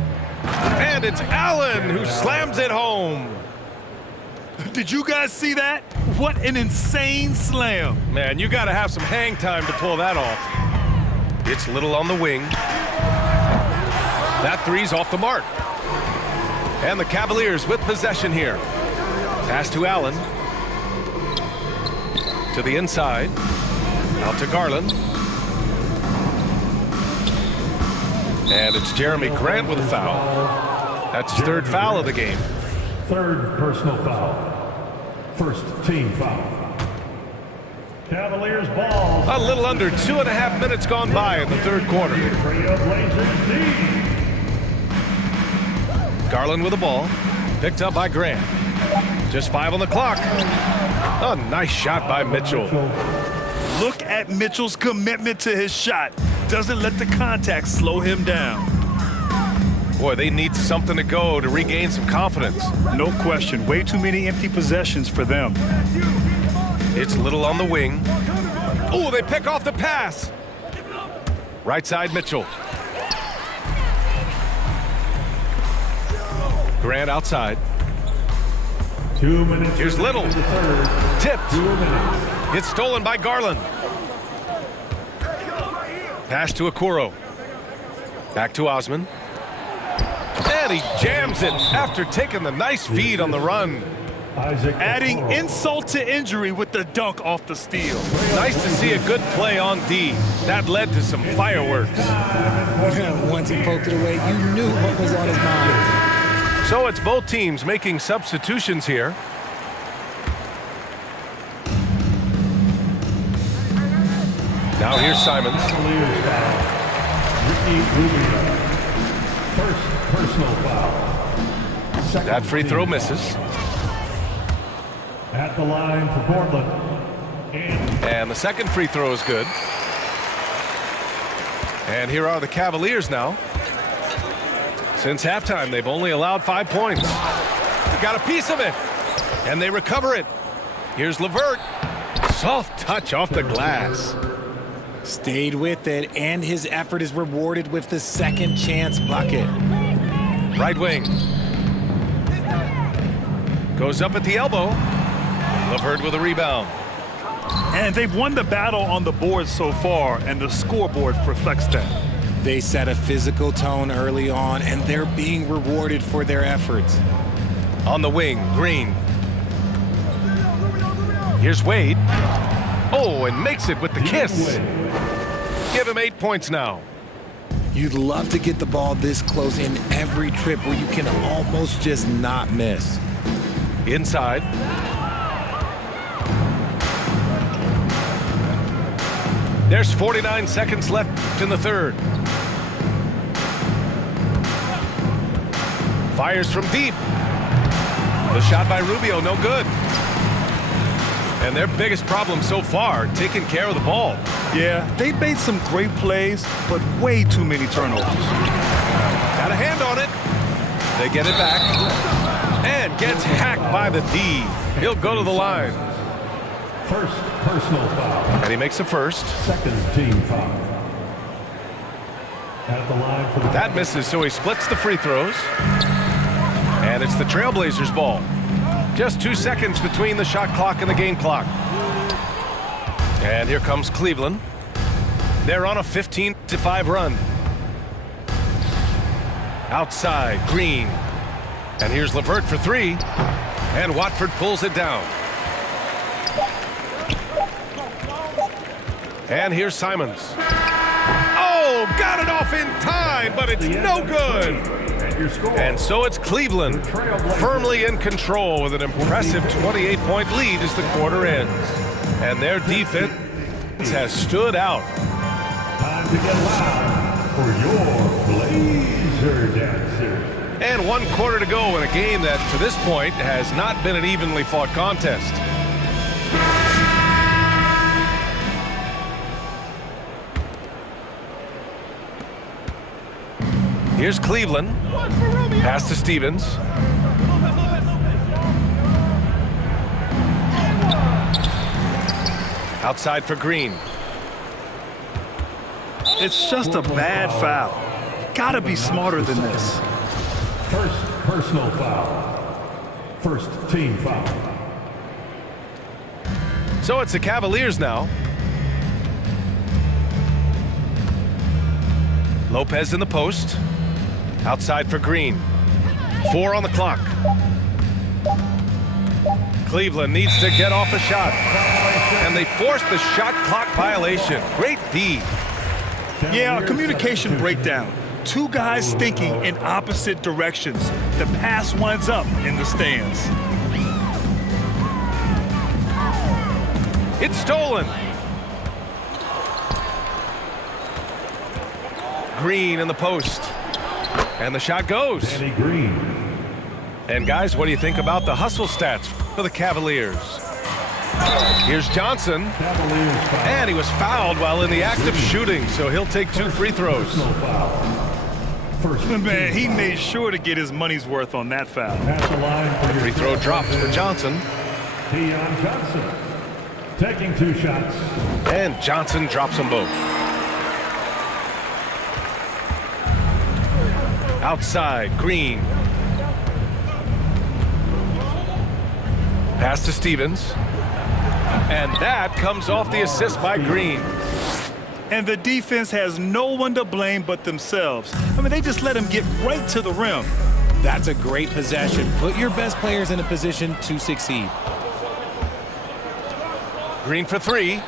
And it's Allen who slams it home. Did you guys see that? What an insane slam. Man, you got to have some hang time to pull that off. It's Little on the wing. That three's off the mark. And the Cavaliers with possession here. Pass to Allen. To the inside. Out to Garland. And it's Jeremy Grant with a foul. That's his third foul of the game. Third personal foul. First team foul. Cavaliers ball. A little under 2.5 minutes gone by in the third quarter. Trailblazers lead. Garland with the ball. Picked up by Grant. Just 5 on the clock. A nice shot by Mitchell. Look at Mitchell's commitment to his shot. Doesn't let the contact slow him down. Boy, they need something to go to regain some confidence. No question. Way too many empty possessions for them. It's Little on the wing. Oh, they pick off the pass. Right side, Mitchell. Grant outside. 2 minutes. Here's Little. Tipped. 2 minutes. It's stolen by Garland. Pass to Okoro. Back to Osman. And he jams it after taking the nice feed on the run. Isaac Adding Okoro. insult to injury with the dunk off the steal. Nice to see a good play on D. That led to some fireworks. Once he poked it away, you knew what was on his mind. So it's both teams making substitutions here. Now here's Simons. Cavaliers foul. Ricky Rubio. First personal foul. Second That free throw team misses. foul. At the line for Portland. And the second free throw is good. And here are the Cavaliers now. Since halftime, they've only allowed 5 points. They got a piece of it. And they recover it. Here's LeVert. Soft touch off the glass. Stayed with it, and his effort is rewarded with the second chance bucket. Right wing. Goes up at the elbow. LeVert with a rebound. And they've won the battle on the board so far, and the scoreboard reflects that. They set a physical tone early on, and they're being rewarded for their efforts. On the wing, Green. Here's Wade. Oh, and makes it with the kiss. Give him 8 points now. You'd love to get the ball this close in every trip where you can almost just not miss. Inside. There's 49 seconds left in the third. Fires from deep. The shot by Rubio, no good. And their biggest problem so far, taking care of the ball. Yeah, they made some great plays, but way too many turnovers. Got a hand on it. They get it back. And gets hacked by the D. He'll go to the line. First personal foul. And he makes the first. Second team foul. At the line for the That misses, so he splits the free throws. And it's the Trailblazers' ball. Just 2 seconds between the shot clock and the game clock. And here comes Cleveland. They're on a 15-5 run. Outside, Green. And here's LeVert for three. And Watford pulls it down. And here's Simons. Oh, got it off in time, but it's no good. And so it's Cleveland firmly in control with an impressive 28-point lead as the quarter ends. And their defense has stood out. time to get loud for your Blazer Dancers. And 1 quarter to go in a game that, to this point, has not been an evenly fought contest. Here's Cleveland. Pass to Stevens. Outside for Green. It's just a bad foul. Gotta be smarter than this. First personal foul. First team foul. So it's the Cavaliers now. Lopez in the post. Outside for Green. 4 on the clock. Cleveland needs to get off a shot. And they force the shot clock violation. Great D. Yeah, a communication breakdown. 2 guys thinking in opposite directions. The pass winds up in the stands. It's stolen. Green in the post. And the shot goes. Danny Green. And guys, what do you think about the hustle stats for the Cavaliers? Here's Johnson. Cavaliers foul. And he was fouled while in the act of shooting, so he'll take 2 free throws. Personal foul. First Man, he made sure to get his money's worth on that foul. at the line for your Free throw drops for Johnson. Deion Johnson. Taking 2 shots. And Johnson drops them both. Outside, Green. Pass to Stevens. And that comes off the assist by Green. And the defense has no one to blame but themselves. I mean, they just let him get right to the rim. That's a great possession. Put your best players in a position to succeed. Green for 3.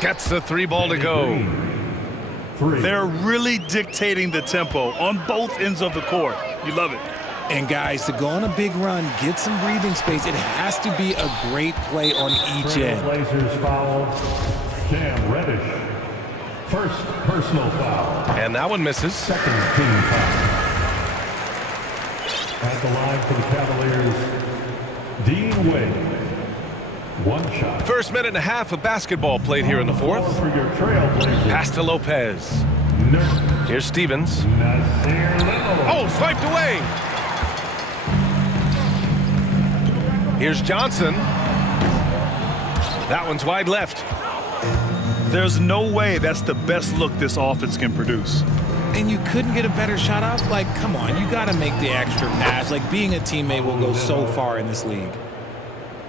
Gets the 3 ball to go. 3. They're really dictating the tempo on both ends of the court. You love it. And guys, to go on a big run, get some breathing space, it has to be a great play on each end. Blazers foul. Cam Reddish. First personal foul. And that one misses. Second team foul. At the line for the Cavaliers, Dean Wade. 1 shot. First minute and a half of basketball played here in the fourth. For your Trailblazers, Pass to Lopez. Here's Stevens. Nasir Little. Oh, swiped away. Here's Johnson. That one's wide left. There's no way that's the best look this offense can produce. And you couldn't get a better shot off? Like, come on, you got to make the extra pass. Like, being a teammate will go so far in this league.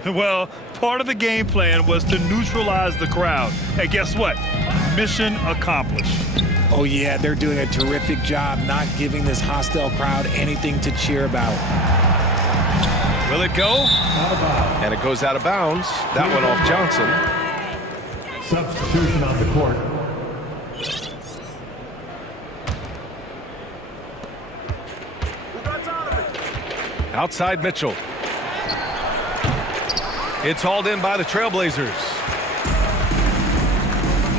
Well, part of the game plan was to neutralize the crowd. Hey, guess what? Mission accomplished. Oh, yeah, they're doing a terrific job not giving this hostile crowd anything to cheer about. Will it go? And it goes out of bounds. That one off Johnson. Substitution on the court. Outside Mitchell. It's hauled in by the Trailblazers.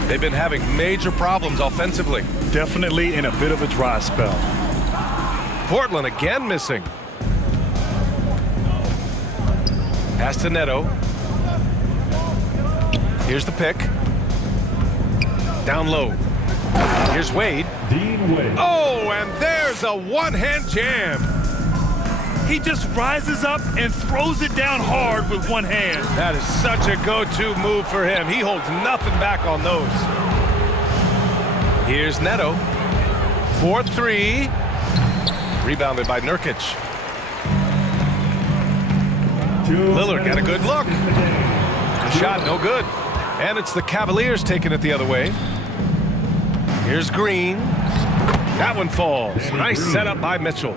They've been having major problems offensively. Definitely in a bit of a dry spell. Portland again missing. Pass to Neto. Here's the pick. Down low. Here's Wade. Dean Wade. Oh, and there's a one-hand jam. He just rises up and throws it down hard with one hand. That is such a go-to move for him. He holds nothing back on those. Here's Neto. 4-3. Rebounded by Nurkic. Lillard got a good look. The shot no good. And it's the Cavaliers taking it the other way. Here's Green. That one falls. Nice setup by Mitchell.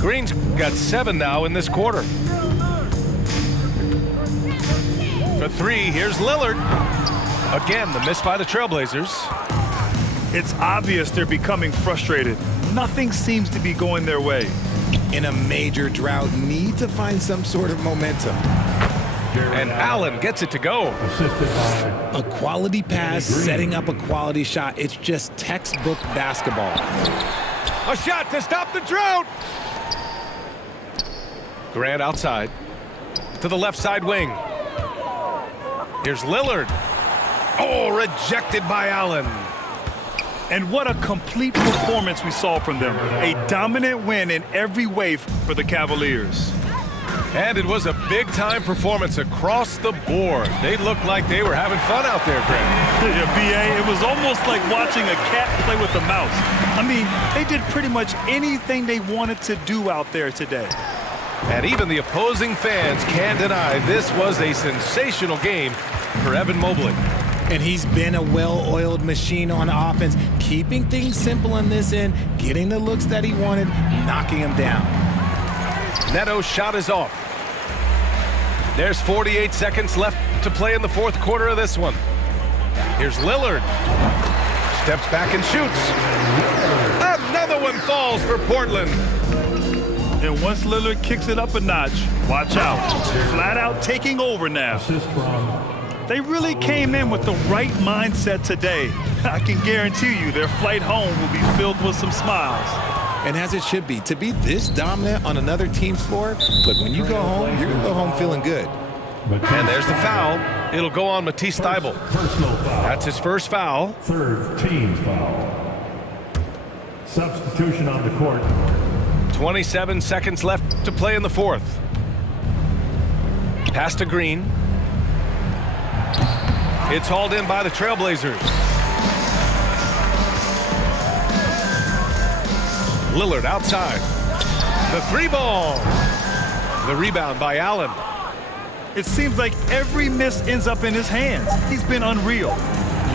Green's got 7 now in this quarter. For 3, here's Lillard. Again, the miss by the Trailblazers. It's obvious they're becoming frustrated. Nothing seems to be going their way. In a major drought, need to find some sort of momentum. And Allen gets it to go. Assisted by A quality pass, setting up a quality shot. It's just textbook basketball. A shot to stop the drought. Grant outside. To the left side wing. Here's Lillard. Oh, rejected by Allen. And what a complete performance we saw from them. A dominant win in every way for the Cavaliers. And it was a big-time performance across the board. They looked like they were having fun out there, Grant. Yeah, B.A., it was almost like watching a cat play with a mouse. I mean, they did pretty much anything they wanted to do out there today. And even the opposing fans can't deny this was a sensational game for Evan Mobley. And he's been a well-oiled machine on offense, keeping things simple on this end, getting the looks that he wanted, knocking them down. Neto's shot is off. There's 48 seconds left to play in the fourth quarter of this one. Here's Lillard. Steps back and shoots. Another one falls for Portland. And once Lillard kicks it up a notch, watch out. Flat out taking over now. assist from They really came in with the right mindset today. I can guarantee you their flight home will be filled with some smiles. And as it should be, to be this dominant on another team's floor, but when you go home, you're going to go home feeling good. And there's the foul. It'll go on Matisse Thybulle. Personal foul. That's his first foul. Third team foul. Substitution on the court. 27 seconds left to play in the fourth. Pass to Green. It's hauled in by the Trailblazers. Lillard outside. The 3-ball. The rebound by Allen. It seems like every miss ends up in his hands. He's been unreal.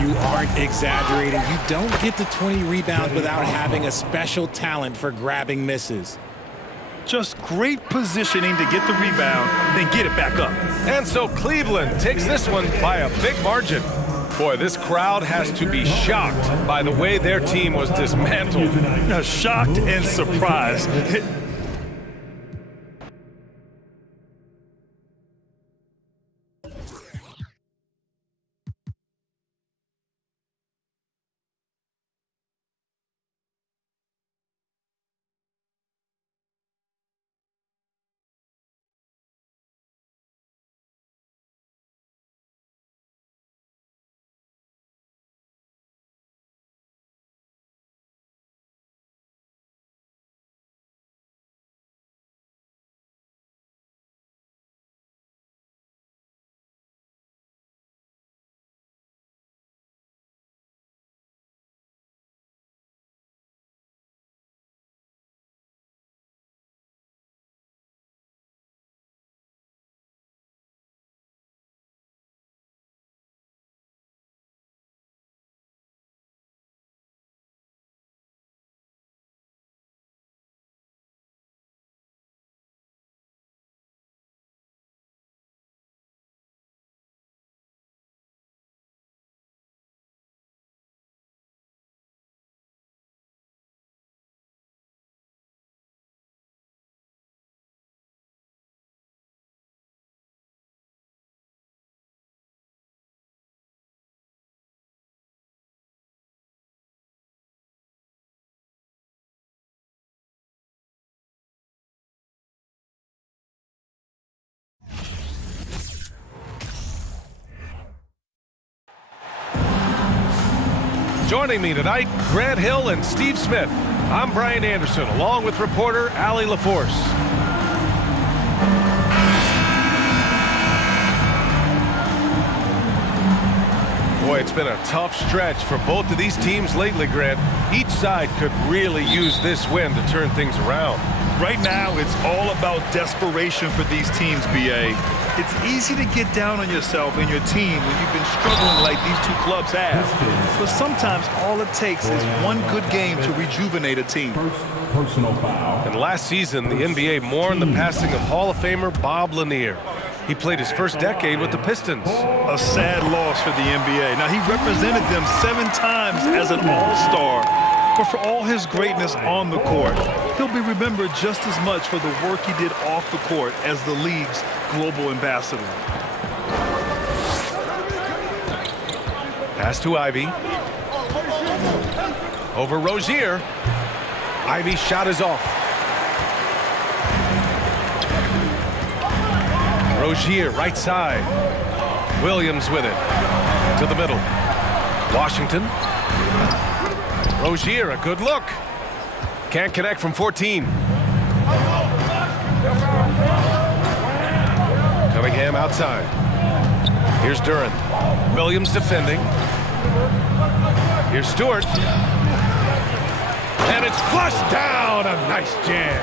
You aren't exaggerating. You don't get to 20 rebounds without having a special talent for grabbing misses. Just great positioning to get the rebound, then get it back up. And so Cleveland takes this one by a big margin. Boy, this crowd has to be shocked by the way their team was dismantled. Shocked and surprised. Joining me tonight, Grant Hill and Steve Smith. I'm Brian Anderson, along with reporter Allie LaForce. Boy, it's been a tough stretch for both of these teams lately, Grant. Each side could really use this win to turn things around. Right now, it's all about desperation for these teams, B.A. It's easy to get down on yourself and your team when you've been struggling like these two clubs have. But sometimes all it takes is one good game to rejuvenate a team. First personal foul. And last season, the NBA mourned the passing of Hall of Famer Bob Lanier. He played his first decade with the Pistons. A sad loss for the NBA. Now, he represented them 7 times as an all-star. But for all his greatness on the court, he'll be remembered just as much for the work he did off the court as the league's global ambassador. Pass to Ivy. Over Rozier. Ivy's shot is off. Rozier, right side. Williams with it. To the middle. Washington. Rozier, a good look. Can't connect from 14. Cunningham outside. Here's Duren. Williams defending. Here's Stewart. And it's flushed down. A nice jam.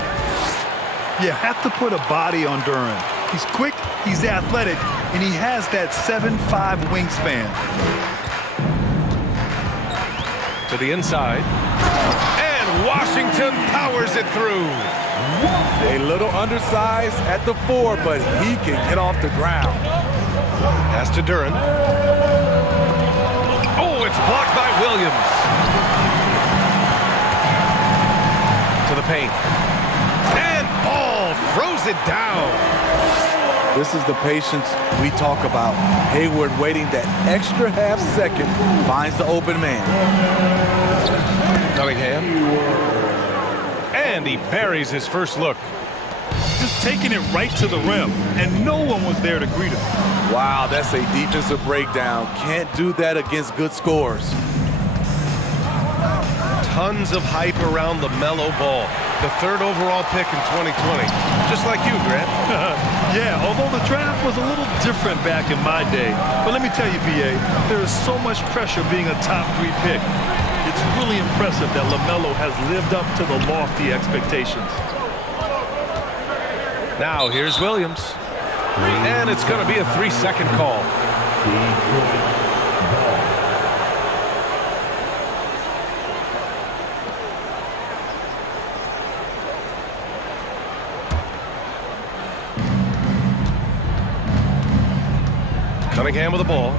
You have to put a body on Duren. He's quick, he's athletic, and he has that 7'5" wingspan. To the inside. And Washington powers it through. A little undersized at the 4, but he can get off the ground. Pass to Duren. Oh, it's blocked by Williams. To the paint. And Ball throws it down. This is the patience we talk about. Hayward waiting that extra half second, finds the open man. Cunningham. And he buries his first look. Just taking it right to the rim, and no one was there to greet him. Wow, that's a defensive breakdown. Can't do that against good scores. Tons of hype around LaMelo Ball, the 3rd overall pick in 2020. Just like you, Grant. Yeah, although the draft was a little different back in my day. But let me tell you, B.A., there is so much pressure being a top 3 pick. It's really impressive that LaMelo has lived up to the lofty expectations. Now here's Williams. And it's going to be a 3-second call. Cunningham with the ball.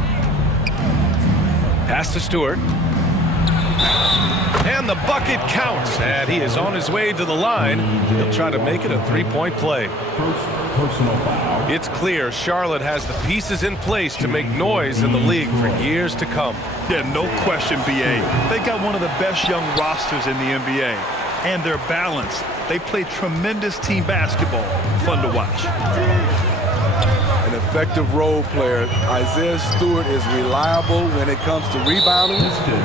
Pass to Stewart. And the bucket counts. And he is on his way to the line. He'll try to make it a 3-point play. First personal foul. It's clear Charlotte has the pieces in place to make noise in the league for years to come. Yeah, no question, B.A. They got one of the best young rosters in the NBA. And they're balanced. They play tremendous team basketball. Fun to watch. An effective role player, Isaiah Stewart is reliable when it comes to rebounding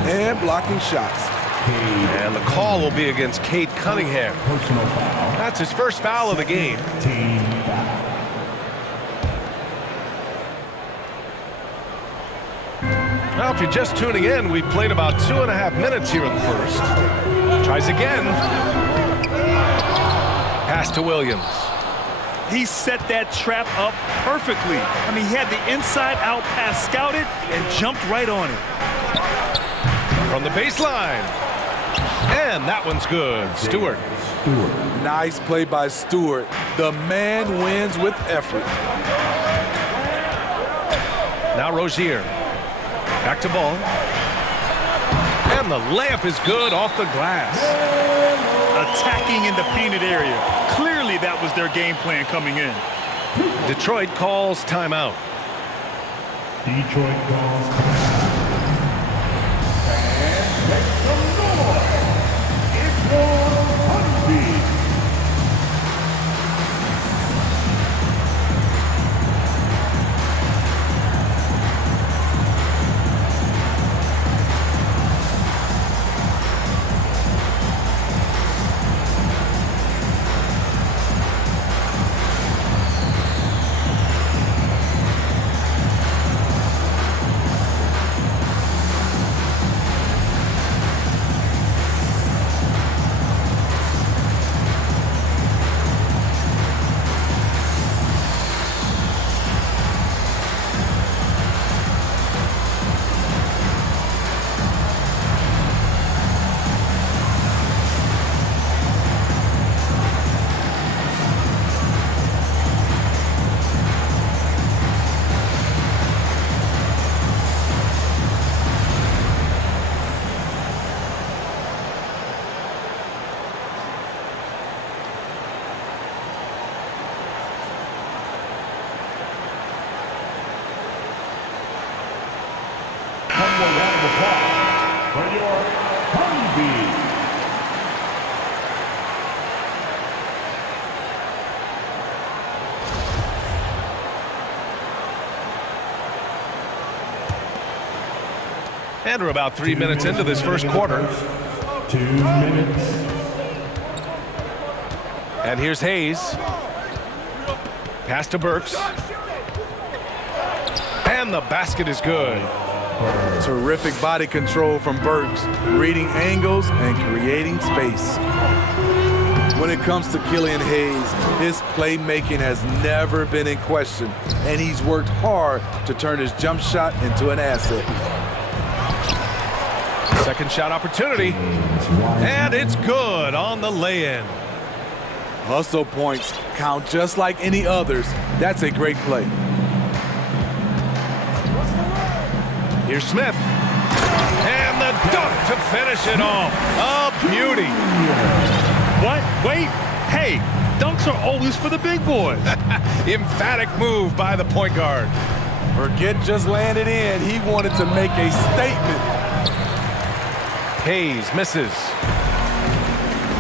and blocking shots. And the call will be against Cade Cunningham. Personal foul. That's his first foul of the game. Team foul. Well, if you're just tuning in, we've played about 2.5 minutes here in the first. Tries again. Pass to Williams. He set that trap up perfectly. I mean, he had the inside-out pass scouted and jumped right on it. From the baseline. And that one's good. Stewart. Nice play by Stewart. The man wins with effort. Now Rozier. Back to Ball. And the layup is good off the glass. Attacking in the painted area. Clearly that was their game plan coming in. Detroit calls timeout. Detroit calls timeout. And make some noise. It's your Hunty. a round of applause for your Honeybee. And we're about 3 minutes into this first quarter. 2 minutes. And here's Hayes. Pass to Burks. And the basket is good. Terrific body control from Burks, reading angles and creating space. When it comes to Killian Hayes, his playmaking has never been in question, and he's worked hard to turn his jump shot into an asset. Second shot opportunity. And it's good on the lay-in. Hustle points count just like any others. That's a great play. Here's Smith. And the dunk to finish it off. A beauty. What? Wait. Hey, dunks are always for the big boys. Emphatic move by the point guard. Forget just laying it in. He wanted to make a statement. Hayes misses.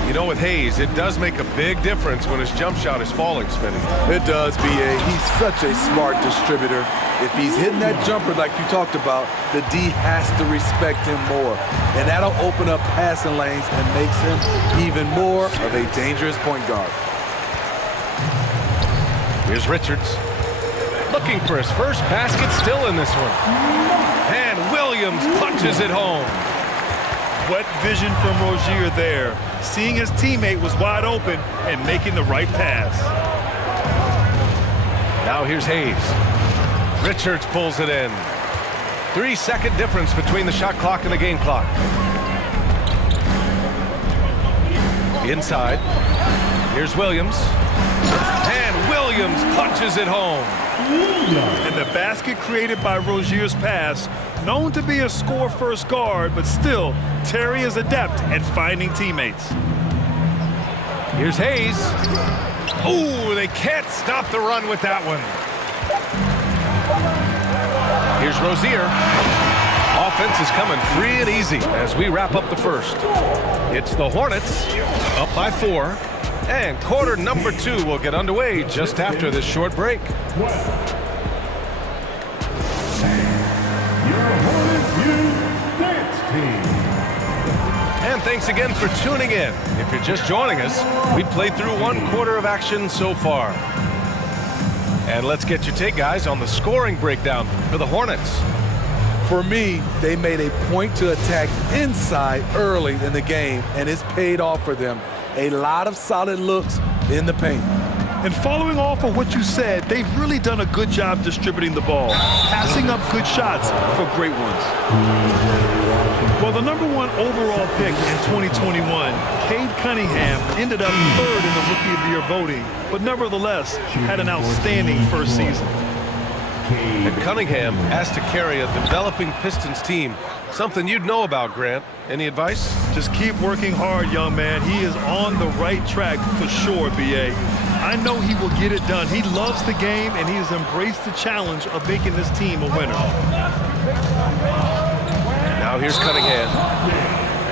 You know, with Hayes, it does make a big difference when his jump shot is falling, Smitty. It does, B.A. He's such a smart distributor. If he's hitting that jumper like you talked about, the D has to respect him more. And that'll open up passing lanes and makes him even more of a dangerous point guard. Here's Richards. Looking for his first basket, still in this one. And Williams punches it home. What vision from Rozier there. Seeing his teammate was wide open and making the right pass. Now here's Hayes. Richards pulls it in. 3-second difference between the shot clock and the game clock. Inside. Here's Williams. And Williams punches it home. And the basket created by Rozier's pass, known to be a score-first guard, but still, Terry is adept at finding teammates. Here's Hayes. Ooh, they can't stop the run with that one. Here's Rozier. Offense is coming free and easy as we wrap up the first. It's the Hornets up by 4. And quarter number 2 will get underway just after this short break. Your Hornets Youth Dance Team. And thanks again for tuning in. If you're just joining us, we played through 1 quarter of action so far. And let's get your take, guys, on the scoring breakdown for the Hornets. For me, they made a point to attack inside early in the game, and it's paid off for them. A lot of solid looks in the paint. And following off of what you said, they've really done a good job distributing the ball, passing up good shots for great ones. Well, the #1 overall pick in 2021, Cade Cunningham, ended up 3rd in the Rookie of the Year voting, but nevertheless had an outstanding first season. And Cunningham has to carry a developing Pistons team. Something you'd know about, Grant. Any advice? Just keep working hard, young man. He is on the right track for sure, B.A. I know he will get it done. He loves the game, and he has embraced the challenge of making this team a winner. Now here's Cunningham.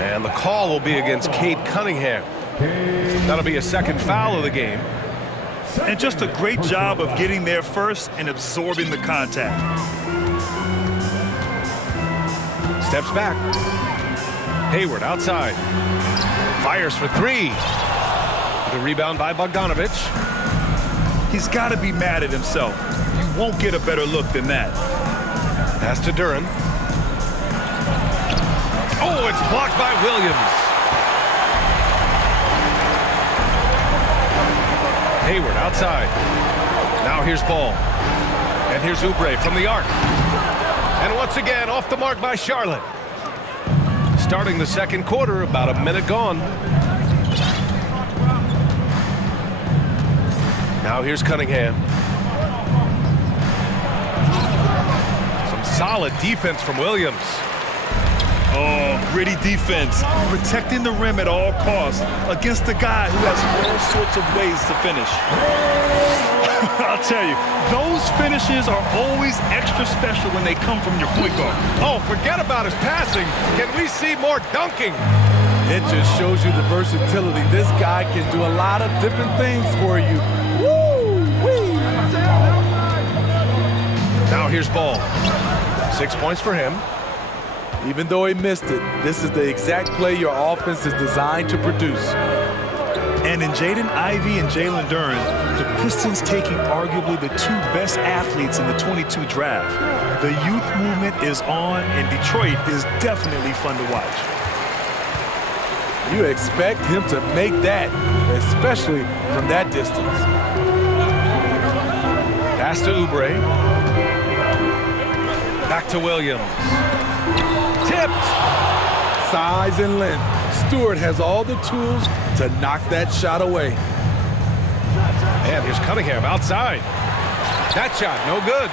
And the call will be against Cade Cunningham. That'll be a second foul of the game. And just a great job of getting there first and absorbing the contact. Steps back. Hayward outside. Fires for 3. The rebound by Bogdanovic. He's got to be mad at himself. You won't get a better look than that. Pass to Duren. Oh, it's blocked by Williams. Hayward outside. Now here's Ball. And here's Oubre from the arc. And once again, off the mark by Charlotte. Starting the second quarter, about a minute gone. Now here's Cunningham. Some solid defense from Williams. Oh, gritty defense, protecting the rim at all costs against a guy who has all sorts of ways to finish. I'll tell you, those finishes are always extra special when they come from your point guard. Oh, forget about his passing. Can we see more dunking? It just shows you the versatility. This guy can do a lot of different things for you. Woo-wee. Now here's Ball. 6 points for him. Even though he missed it, this is the exact play your offense is designed to produce. And in Jaden Ivey and Jalen Duren, the Pistons taking arguably the two best athletes in the 22 draft. The youth movement is on, and Detroit is definitely fun to watch. You expect him to make that, especially from that distance. Pass to Oubre. Back to Williams. Tipped. Size and length. Stewart has all the tools to knock that shot away. And here's Cunningham outside. That shot, no good.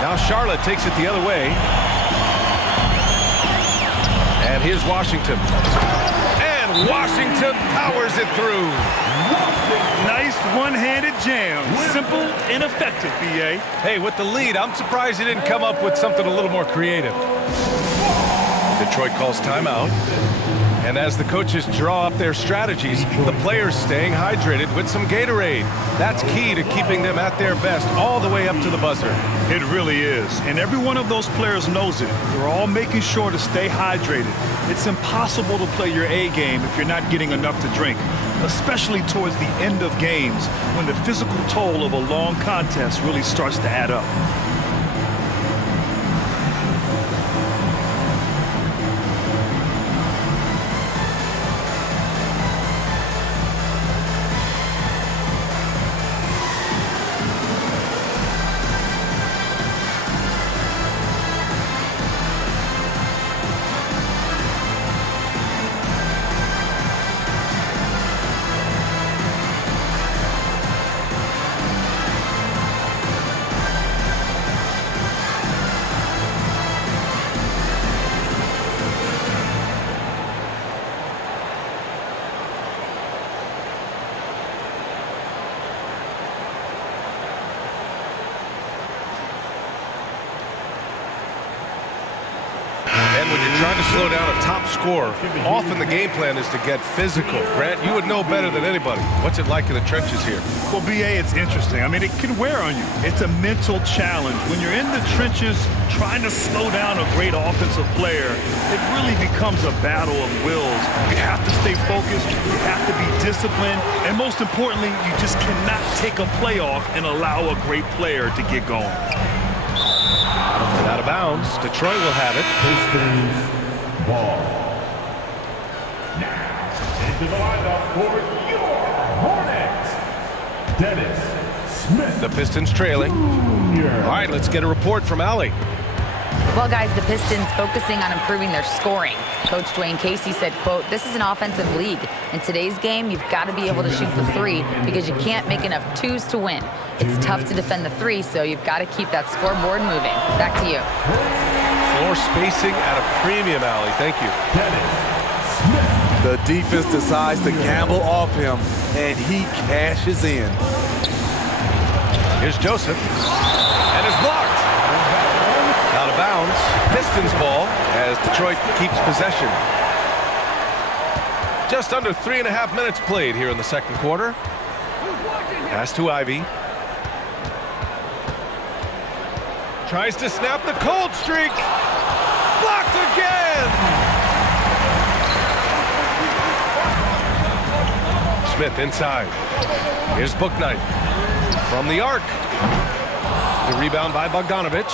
Now Charlotte takes it the other way. And here's Washington. And Washington powers it through. Nice one-handed jam. Simple and effective, B.A. Hey, with the lead, I'm surprised he didn't come up with something a little more creative. Detroit calls timeout. And as the coaches draw up their strategies, the players staying hydrated with some Gatorade. That's key to keeping them at their best all the way up to the buzzer. It really is. And every one of those players knows it. They're all making sure to stay hydrated. It's impossible to play your A game if you're not getting enough to drink, especially towards the end of games when the physical toll of a long contest really starts to add up. And when you're trying to slow down a top scorer, often the game plan is to get physical. Grant, you would know better than anybody. What's it like in the trenches here? Well, B.A., it's interesting. I mean, it can wear on you. It's a mental challenge. When you're in the trenches trying to slow down a great offensive player, it really becomes a battle of wills. You have to stay focused. You have to be disciplined. And most importantly, you just cannot take a play off and allow a great player to get going. And out of bounds, Detroit will have it. Pistons ball. Now, into the lineup for your Hornets, Dennis Smith. The Pistons trailing. Jr. All right, let's get a report from Allie. Well, guys, the Pistons focusing on improving their scoring. Coach Dwayne Casey said, quote, "This is an offensive league. In today's game, you've got to be able to shoot the three because you can't make enough twos to win. It's tough to defend the three, so you've got to keep that scoreboard moving." Back to you. Floor spacing at a premium, Allie. Thank you. Dennis Smith. The defense decides to gamble off him, and he cashes in. Here's Joseph. And it's blocked. Out of bounds. Pistons ball as Detroit keeps possession. Just under 3.5 minutes played here in the second quarter. Pass to Ivy. Tries to snap the cold streak. Blocked again. Smith inside. Here's Bouknight from the arc. The rebound by Bogdanovic.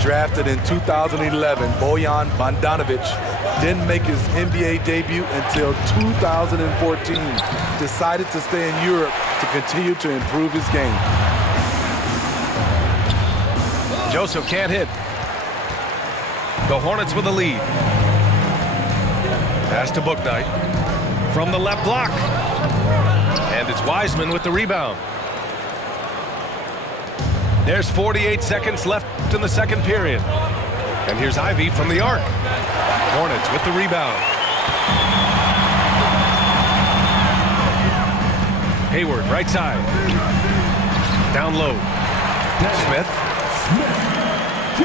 Drafted in 2011, Bojan Bogdanovic didn't make his NBA debut until 2014. Decided to stay in Europe to continue to improve his game. Joseph can't hit. The Hornets with the lead. Pass to Bouknight. From the left block. And it's Wiseman with the rebound. There's 48 seconds left in the second period. And here's Ivy from the arc. Hornets with the rebound. Hayward, right side. Down low. Smith.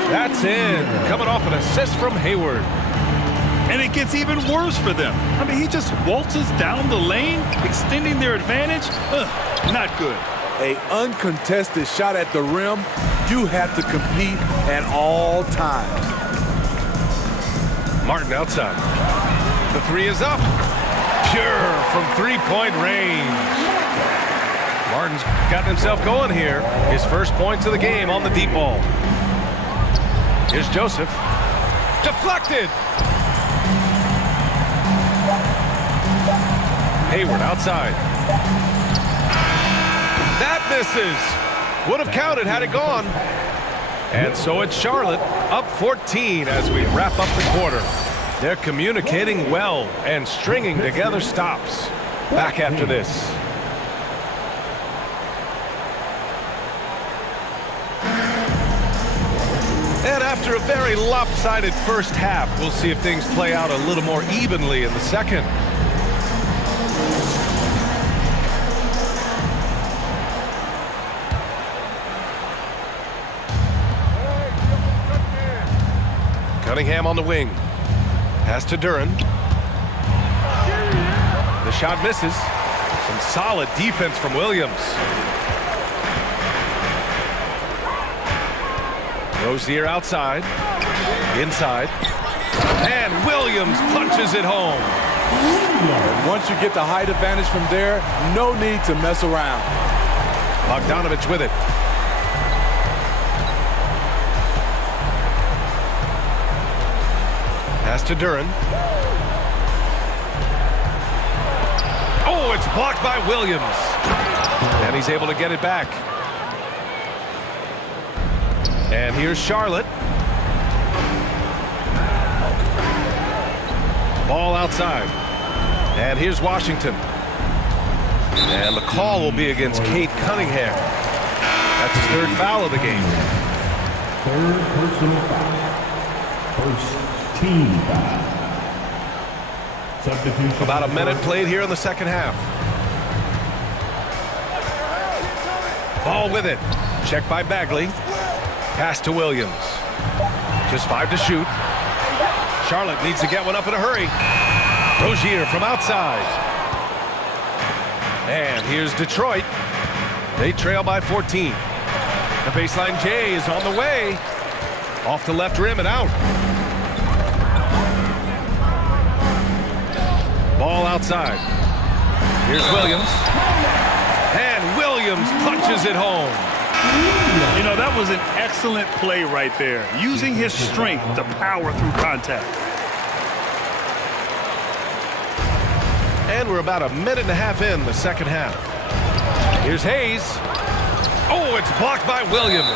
That's in. Coming off an assist from Hayward. And it gets even worse for them. I mean, he just waltzes down the lane, extending their advantage. Not good. An uncontested shot at the rim. You have to compete at all times. Martin outside. The three is up. Pure from three-point range. Martin's gotten himself going here. His first points of the game on the deep ball. Here's Joseph. Deflected. Hayward outside. That misses. Would have counted had it gone. And so it's Charlotte up 14 as we wrap up the quarter. They're communicating well and stringing together stops. Back after this. And after a very lopsided first half, we'll see if things play out a little more evenly in the second. Cunningham on the wing. Pass to Duren. The shot misses. Some solid defense from Williams. Rozier outside. Inside. And Williams punches it home. And once you get the height advantage from there, no need to mess around. Bogdanovich with it. Pass to Duren. Oh, it's blocked by Williams. And he's able to get it back. And here's Charlotte. Ball outside. And here's Washington. And the call will be against Cade Cunningham. That's his third foul of the game. Third personal foul. First team foul. Substitution. About a minute played here in the second half. Ball with it. Checked by Bagley. Pass to Williams. Just 5 to shoot. Charlotte needs to get one up in a hurry. Rozier from outside. And here's Detroit. They trail by 14. The baseline J is on the way. Off the left rim and out. Ball outside. Here's Williams. And Williams punches it home. You know, that was an excellent play right there, using his strength to power through contact. And we're about a minute and a half in the second half. Here's Hayes. Oh, it's blocked by Williams.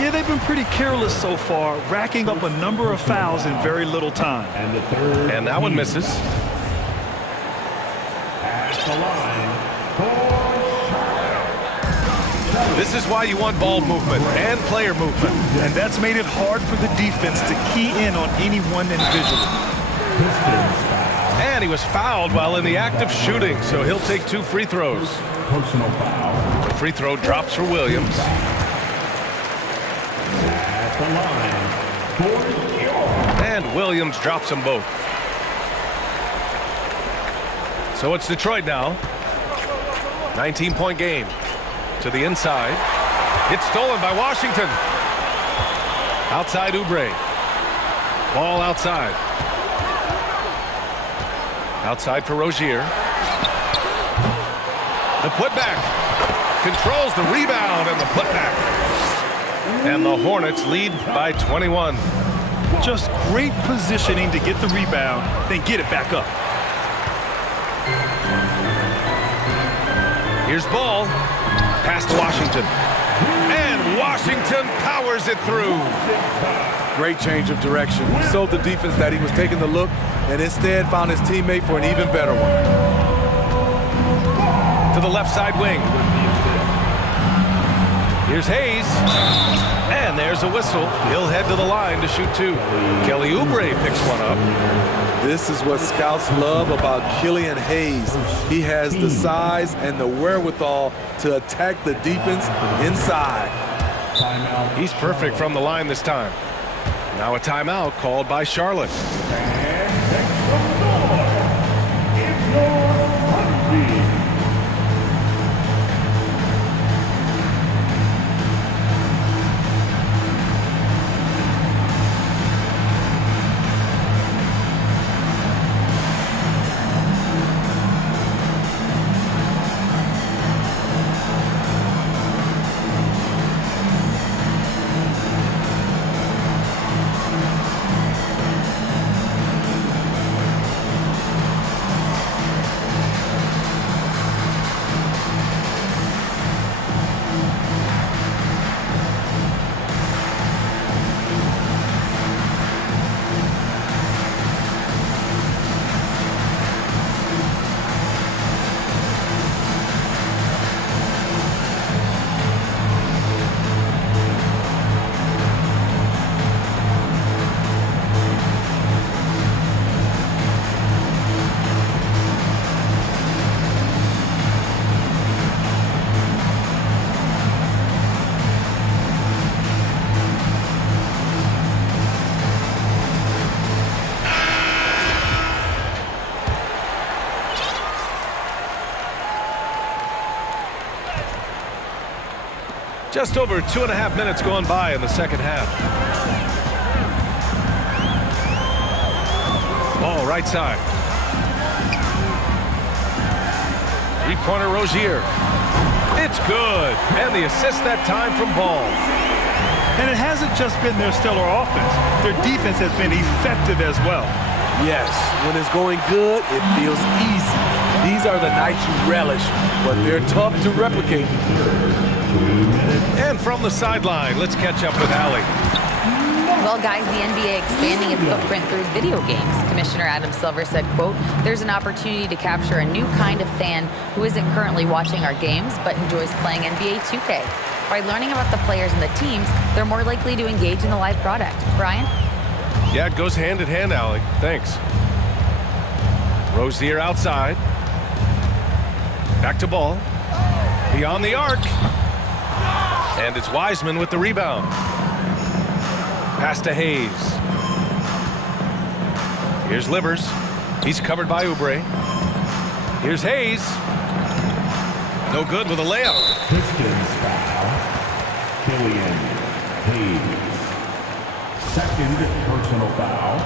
Yeah, they've been pretty careless so far, racking up a number of fouls in very little time. And the third. And that one misses. At the line for This is why you want ball movement and player movement. And that's made it hard for the defense to key in on any one individual. Pistons foul. And he was fouled while in the act of shooting, so he'll take 2 free throws. Personal foul. The free throw drops for Williams. At the line for York. And Williams drops them both. So it's Detroit now. 19-point game. To the inside. It's stolen by Washington. Outside Oubre. Ball outside. Outside for Rozier. The putback. Controls the rebound and the putback. And the Hornets lead by 21. Just great positioning to get the rebound, then get it back up. Here's Ball. Pass to Washington. And Washington powers it through. Great change of direction. He sold the defense that he was taking the look and instead found his teammate for an even better one. To the left side wing. Here's Hayes. And there's a whistle. He'll head to the line to shoot 2. Kelly Oubre picks one up. This is what scouts love about Killian Hayes. He has the size and the wherewithal to attack the defense inside. He's perfect from the line this time. Now a timeout called by Charlotte. Just over 2.5 minutes gone by in the second half. Ball right side. Three-pointer Rozier. It's good. And the assist that time from Ball. And it hasn't just been their stellar offense. Their defense has been effective as well. Yes, when it's going good, it feels easy. These are the nights you relish, but they're tough to replicate. And from the sideline, let's catch up with Allie. Well, guys, the NBA expanding its footprint through video games. Commissioner Adam Silver said, quote, "There's an opportunity to capture a new kind of fan who isn't currently watching our games but enjoys playing NBA 2K. By learning about the players and the teams, they're more likely to engage in the live product." Brian? Yeah, it goes hand in hand, Allie. Thanks. Rozier outside. Back to Ball. Beyond the arc. And it's Wiseman with the rebound. Pass to Hayes. Here's Livers. He's covered by Oubre. Here's Hayes. No good with a layup. Pistons foul. Killian Hayes. Second personal foul.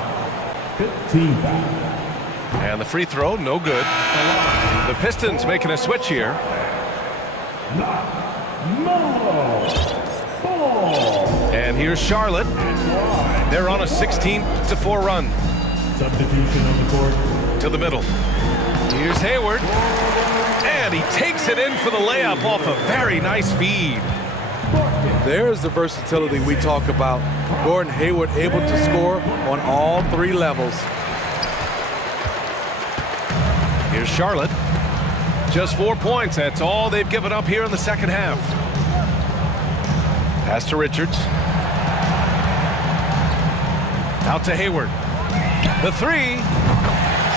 15 foul. And the free throw, no good. The Pistons making a switch here. And here's Charlotte. They're on a 16-4 run. Substitution on the court. To the middle. Here's Hayward. And he takes it in for the layup off a very nice feed. There's the versatility we talk about. Gordon Hayward able to score on all 3 levels. Here's Charlotte. Just 4 points. That's all they've given up here in the second half. Pass to Richards. Out to Hayward. The 3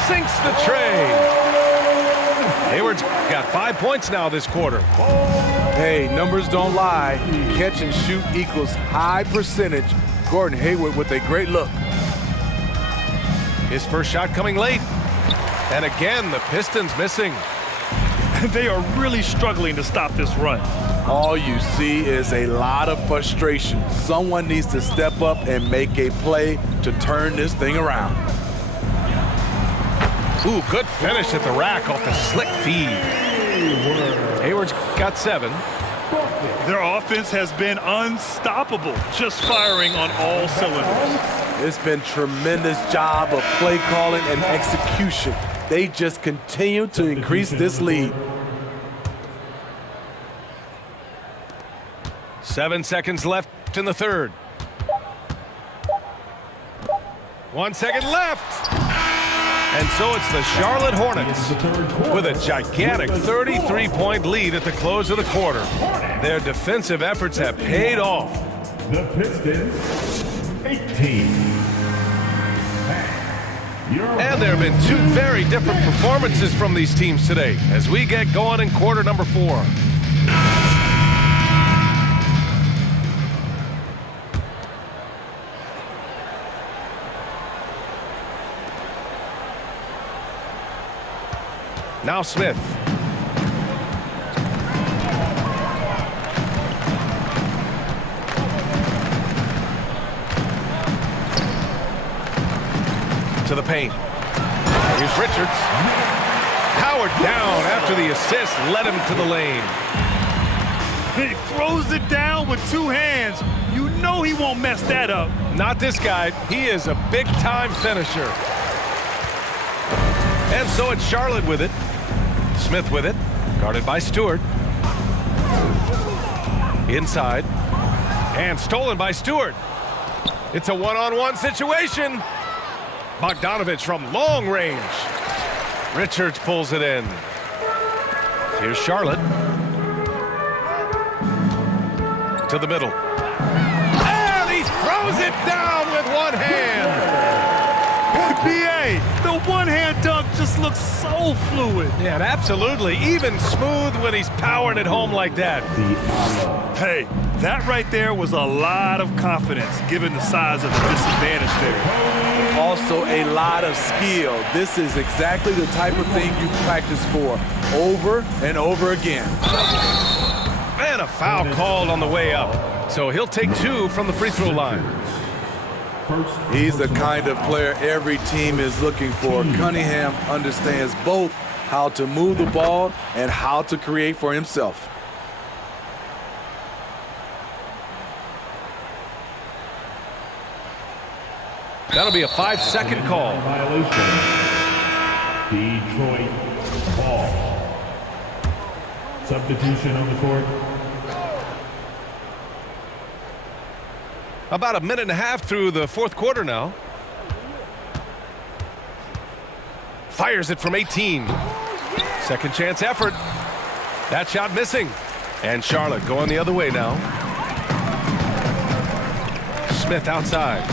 sinks the tray. Hayward's got 5 points now this quarter. Hey, numbers don't lie. Catch and shoot equals high percentage. Gordon Hayward with a great look. His first shot coming late. And again, the Pistons missing. They are really struggling to stop this run. All you see is a lot of frustration. Someone needs to step up and make a play to turn this thing around. Ooh, good finish at the rack off the slick feed. Hayward's got 7. Their offense has been unstoppable, just firing on all cylinders. It's been tremendous job of play calling and execution. They just continue to increase this lead. 7 seconds left in the third. 1 second left. And so it's the Charlotte Hornets with a gigantic 33-point lead at the close of the quarter. Their defensive efforts have paid off. the Pistons, 18. And there have been two very different performances from these teams today as we get going in quarter number 4. Now Smith. To the paint. Here's Richards. Powered down after the assist led him to the lane. He throws it down with 2 hands. You know he won't mess that up. Not this guy. He is a big-time finisher. And so it's Charlotte with it. Smith with it. Guarded by Stewart. Inside. And stolen by Stewart. It's a one-on-one situation. Bogdanovich from long range. Richards pulls it in. Here's Charlotte. To the middle. And he throws it down with one hand. PA, the one-hand dunk just looks so fluid. Yeah, absolutely. Even smooth when he's powering it home like that. Hey, that right there was a lot of confidence given the size of the disadvantage there. Also a lot of skill. This is exactly the type of thing you practice for over and over again. And a foul called on the way up. So he'll take 2 from the free throw line. He's the kind of player every team is looking for. Cunningham understands both how to move the ball and how to create for himself. That'll be a 5-second call. Violation. Detroit ball. Substitution on the court. About a minute and a half through the 4th quarter now. Fires it from 18. Second chance effort. That shot missing. And Charlotte going the other way now. Smith outside.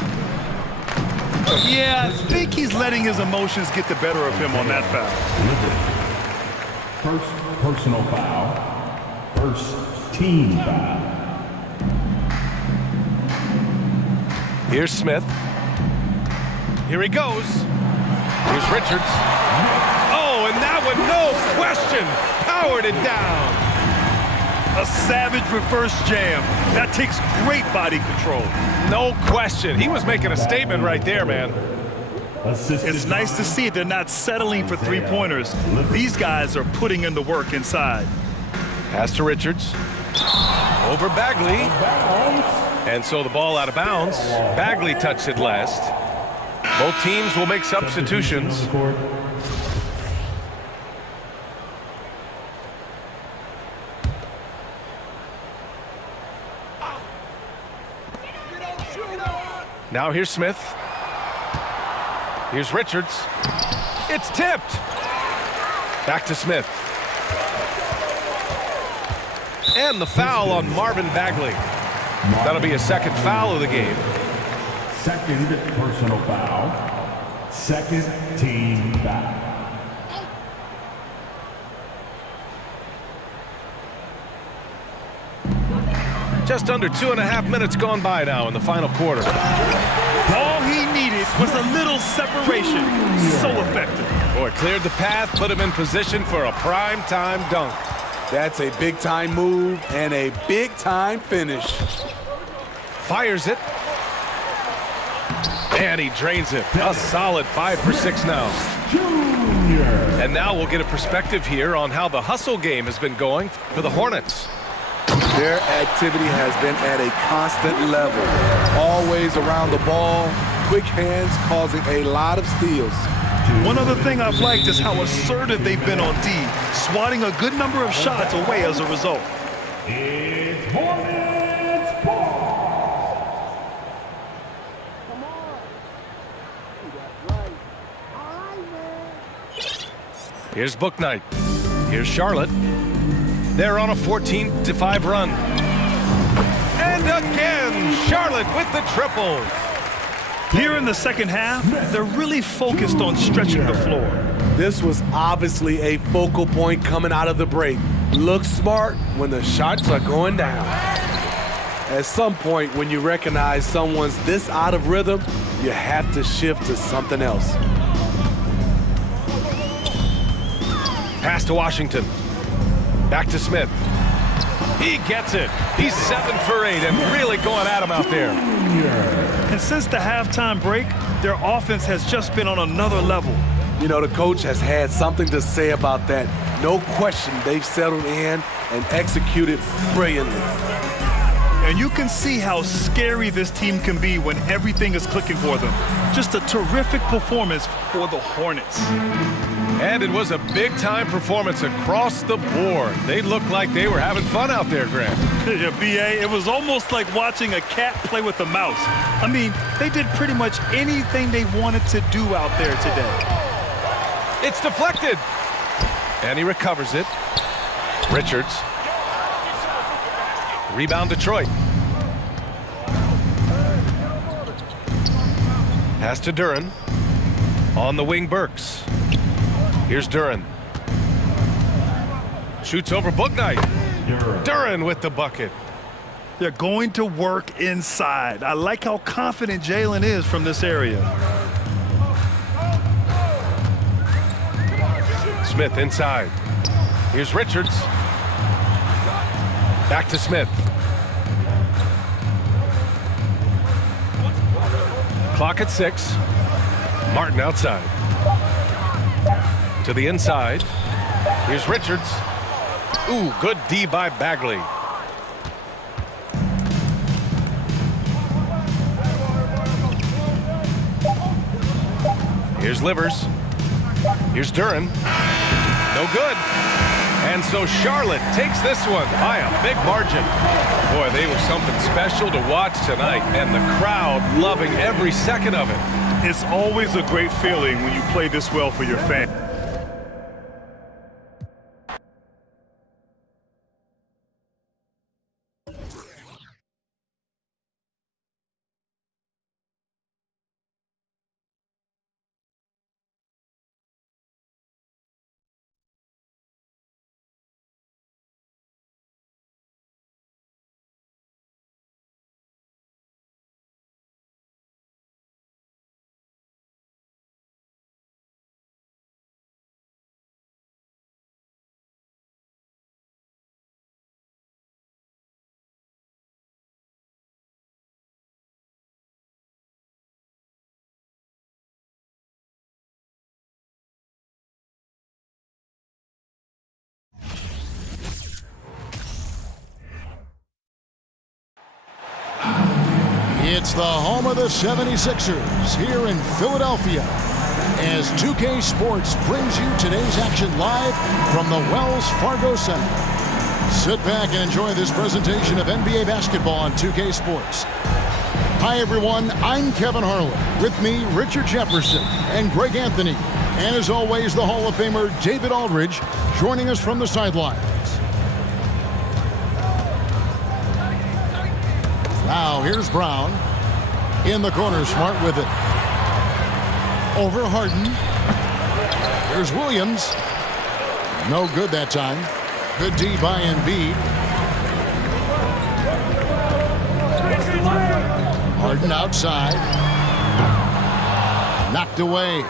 Yeah, I think he's letting his emotions get the better of him on that foul. First personal foul. First team foul. Here's Smith. Here he goes. Here's Richards. Oh, and that one, no question, powered it down. A savage reverse jam. That takes great body control. No question. He was making a statement right there, man. It's nice to see they're not settling for 3-pointers. These guys are putting in the work inside. Pass to Richards. Over Bagley. And so the ball out of bounds. Bagley touched it last. Both teams will make substitutions. Now here's Smith. Here's Richards. It's tipped. Back to Smith. And the foul on Marvin Bagley. That'll be a second foul of the game. Second personal foul. Second team foul. Just under 2.5 minutes gone by now in the final quarter. All he needed was a little separation. So effective. Boy, cleared the path, put him in position for a prime-time dunk. That's a big-time move and a big-time finish. Fires it. And he drains it. A solid 5 for 6 now. Junior. And now we'll get a perspective here on how the hustle game has been going for the Hornets. Their activity has been at a constant level. Always around the ball, quick hands causing a lot of steals. One other thing I've liked is how assertive they've been on D, swatting a good number of shots away as a result. It's Hornets ball. Here's Bouknight. Here's Charlotte. They're on a 14-5 run. And again. Charlotte with the triples. Here in the second half, they're really focused on stretching the floor. This was obviously a focal point coming out of the break. Look smart when the shots are going down. At some point, when you recognize someone's this out of rhythm, you have to shift to something else. Pass to Washington. Back to Smith. He gets it. He's 7 for 8 and really going at him out there. And since the halftime break, their offense has just been on another level. You know, the coach has had something to say about that. No question, they've settled in and executed brilliantly. And you can see how scary this team can be when everything is clicking for them. Just a terrific performance for the Hornets. And it was a big-time performance across the board. They looked like they were having fun out there, Grant. Yeah, B.A., it was almost like watching a cat play with a mouse. I mean, they did pretty much anything they wanted to do out there today. It's deflected. And he recovers it. Richards. Rebound Detroit. Pass to Duren. On the wing, Burks. Here's Duren. Shoots over Bouknight. Duren with the bucket. They're going to work inside. I like how confident Jalen is from this area. Smith inside. Here's Richards. Back to Smith. Clock at 6. Martin outside. To the inside. Here's Richards. Ooh, good D by Bagley. Here's Livers. Here's Duren. No good. And so Charlotte takes this one by a big margin. Boy, they were something special to watch tonight, and the crowd loving every second of it. It's always a great feeling when you play this well for your fans. It's the home of the 76ers here in Philadelphia as 2K Sports brings you today's action live from the Wells Fargo Center. Sit back and enjoy this presentation of NBA basketball on 2K Sports. Hi everyone, I'm Kevin Harlan. With me, Richard Jefferson and Greg Anthony. And as always, the Hall of Famer David Aldridge joining us from the sidelines. Now here's Brown. In the corner, Smart with it. Over Harden. Here's Williams. No good that time. Good D by Embiid. Harden outside. Knocked away.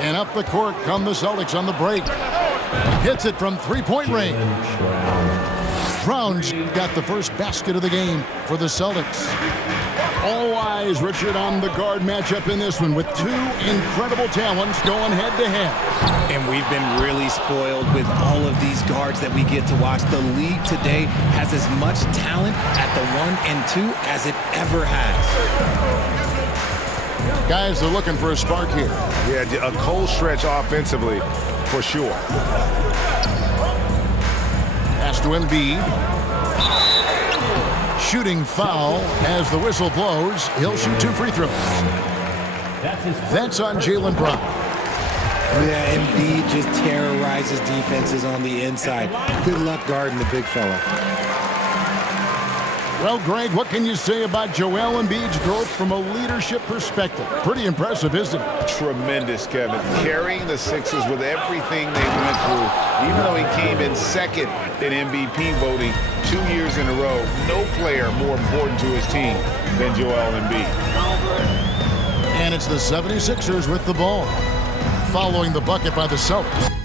And up the court come the Celtics on the break. Hits it from three-point range. Brown's got the first basket of the game for the Celtics. All eyes, Richard, on the guard matchup in this one with two incredible talents going head-to-head. And we've been really spoiled with all of these guards that we get to watch. The league today has as much talent at the 1 and 2 as it ever has. Guys are looking for a spark here. Yeah, a cold stretch offensively, for sure. Pass to Embiid. Shooting foul as the whistle blows. He'll shoot 2 free throws. That's on Jaylen Brown. Yeah, Embiid just terrorizes defenses on the inside. Good luck guarding the big fella. Well, Greg, what can you say about Joel Embiid's growth from a leadership perspective? Pretty impressive, isn't it? Tremendous, Kevin. Carrying the Sixers with everything they went through, even though he came in second in MVP voting 2 years in a row. No player more important to his team than Joel Embiid. And it's the 76ers with the ball. Following the bucket by the Celtics.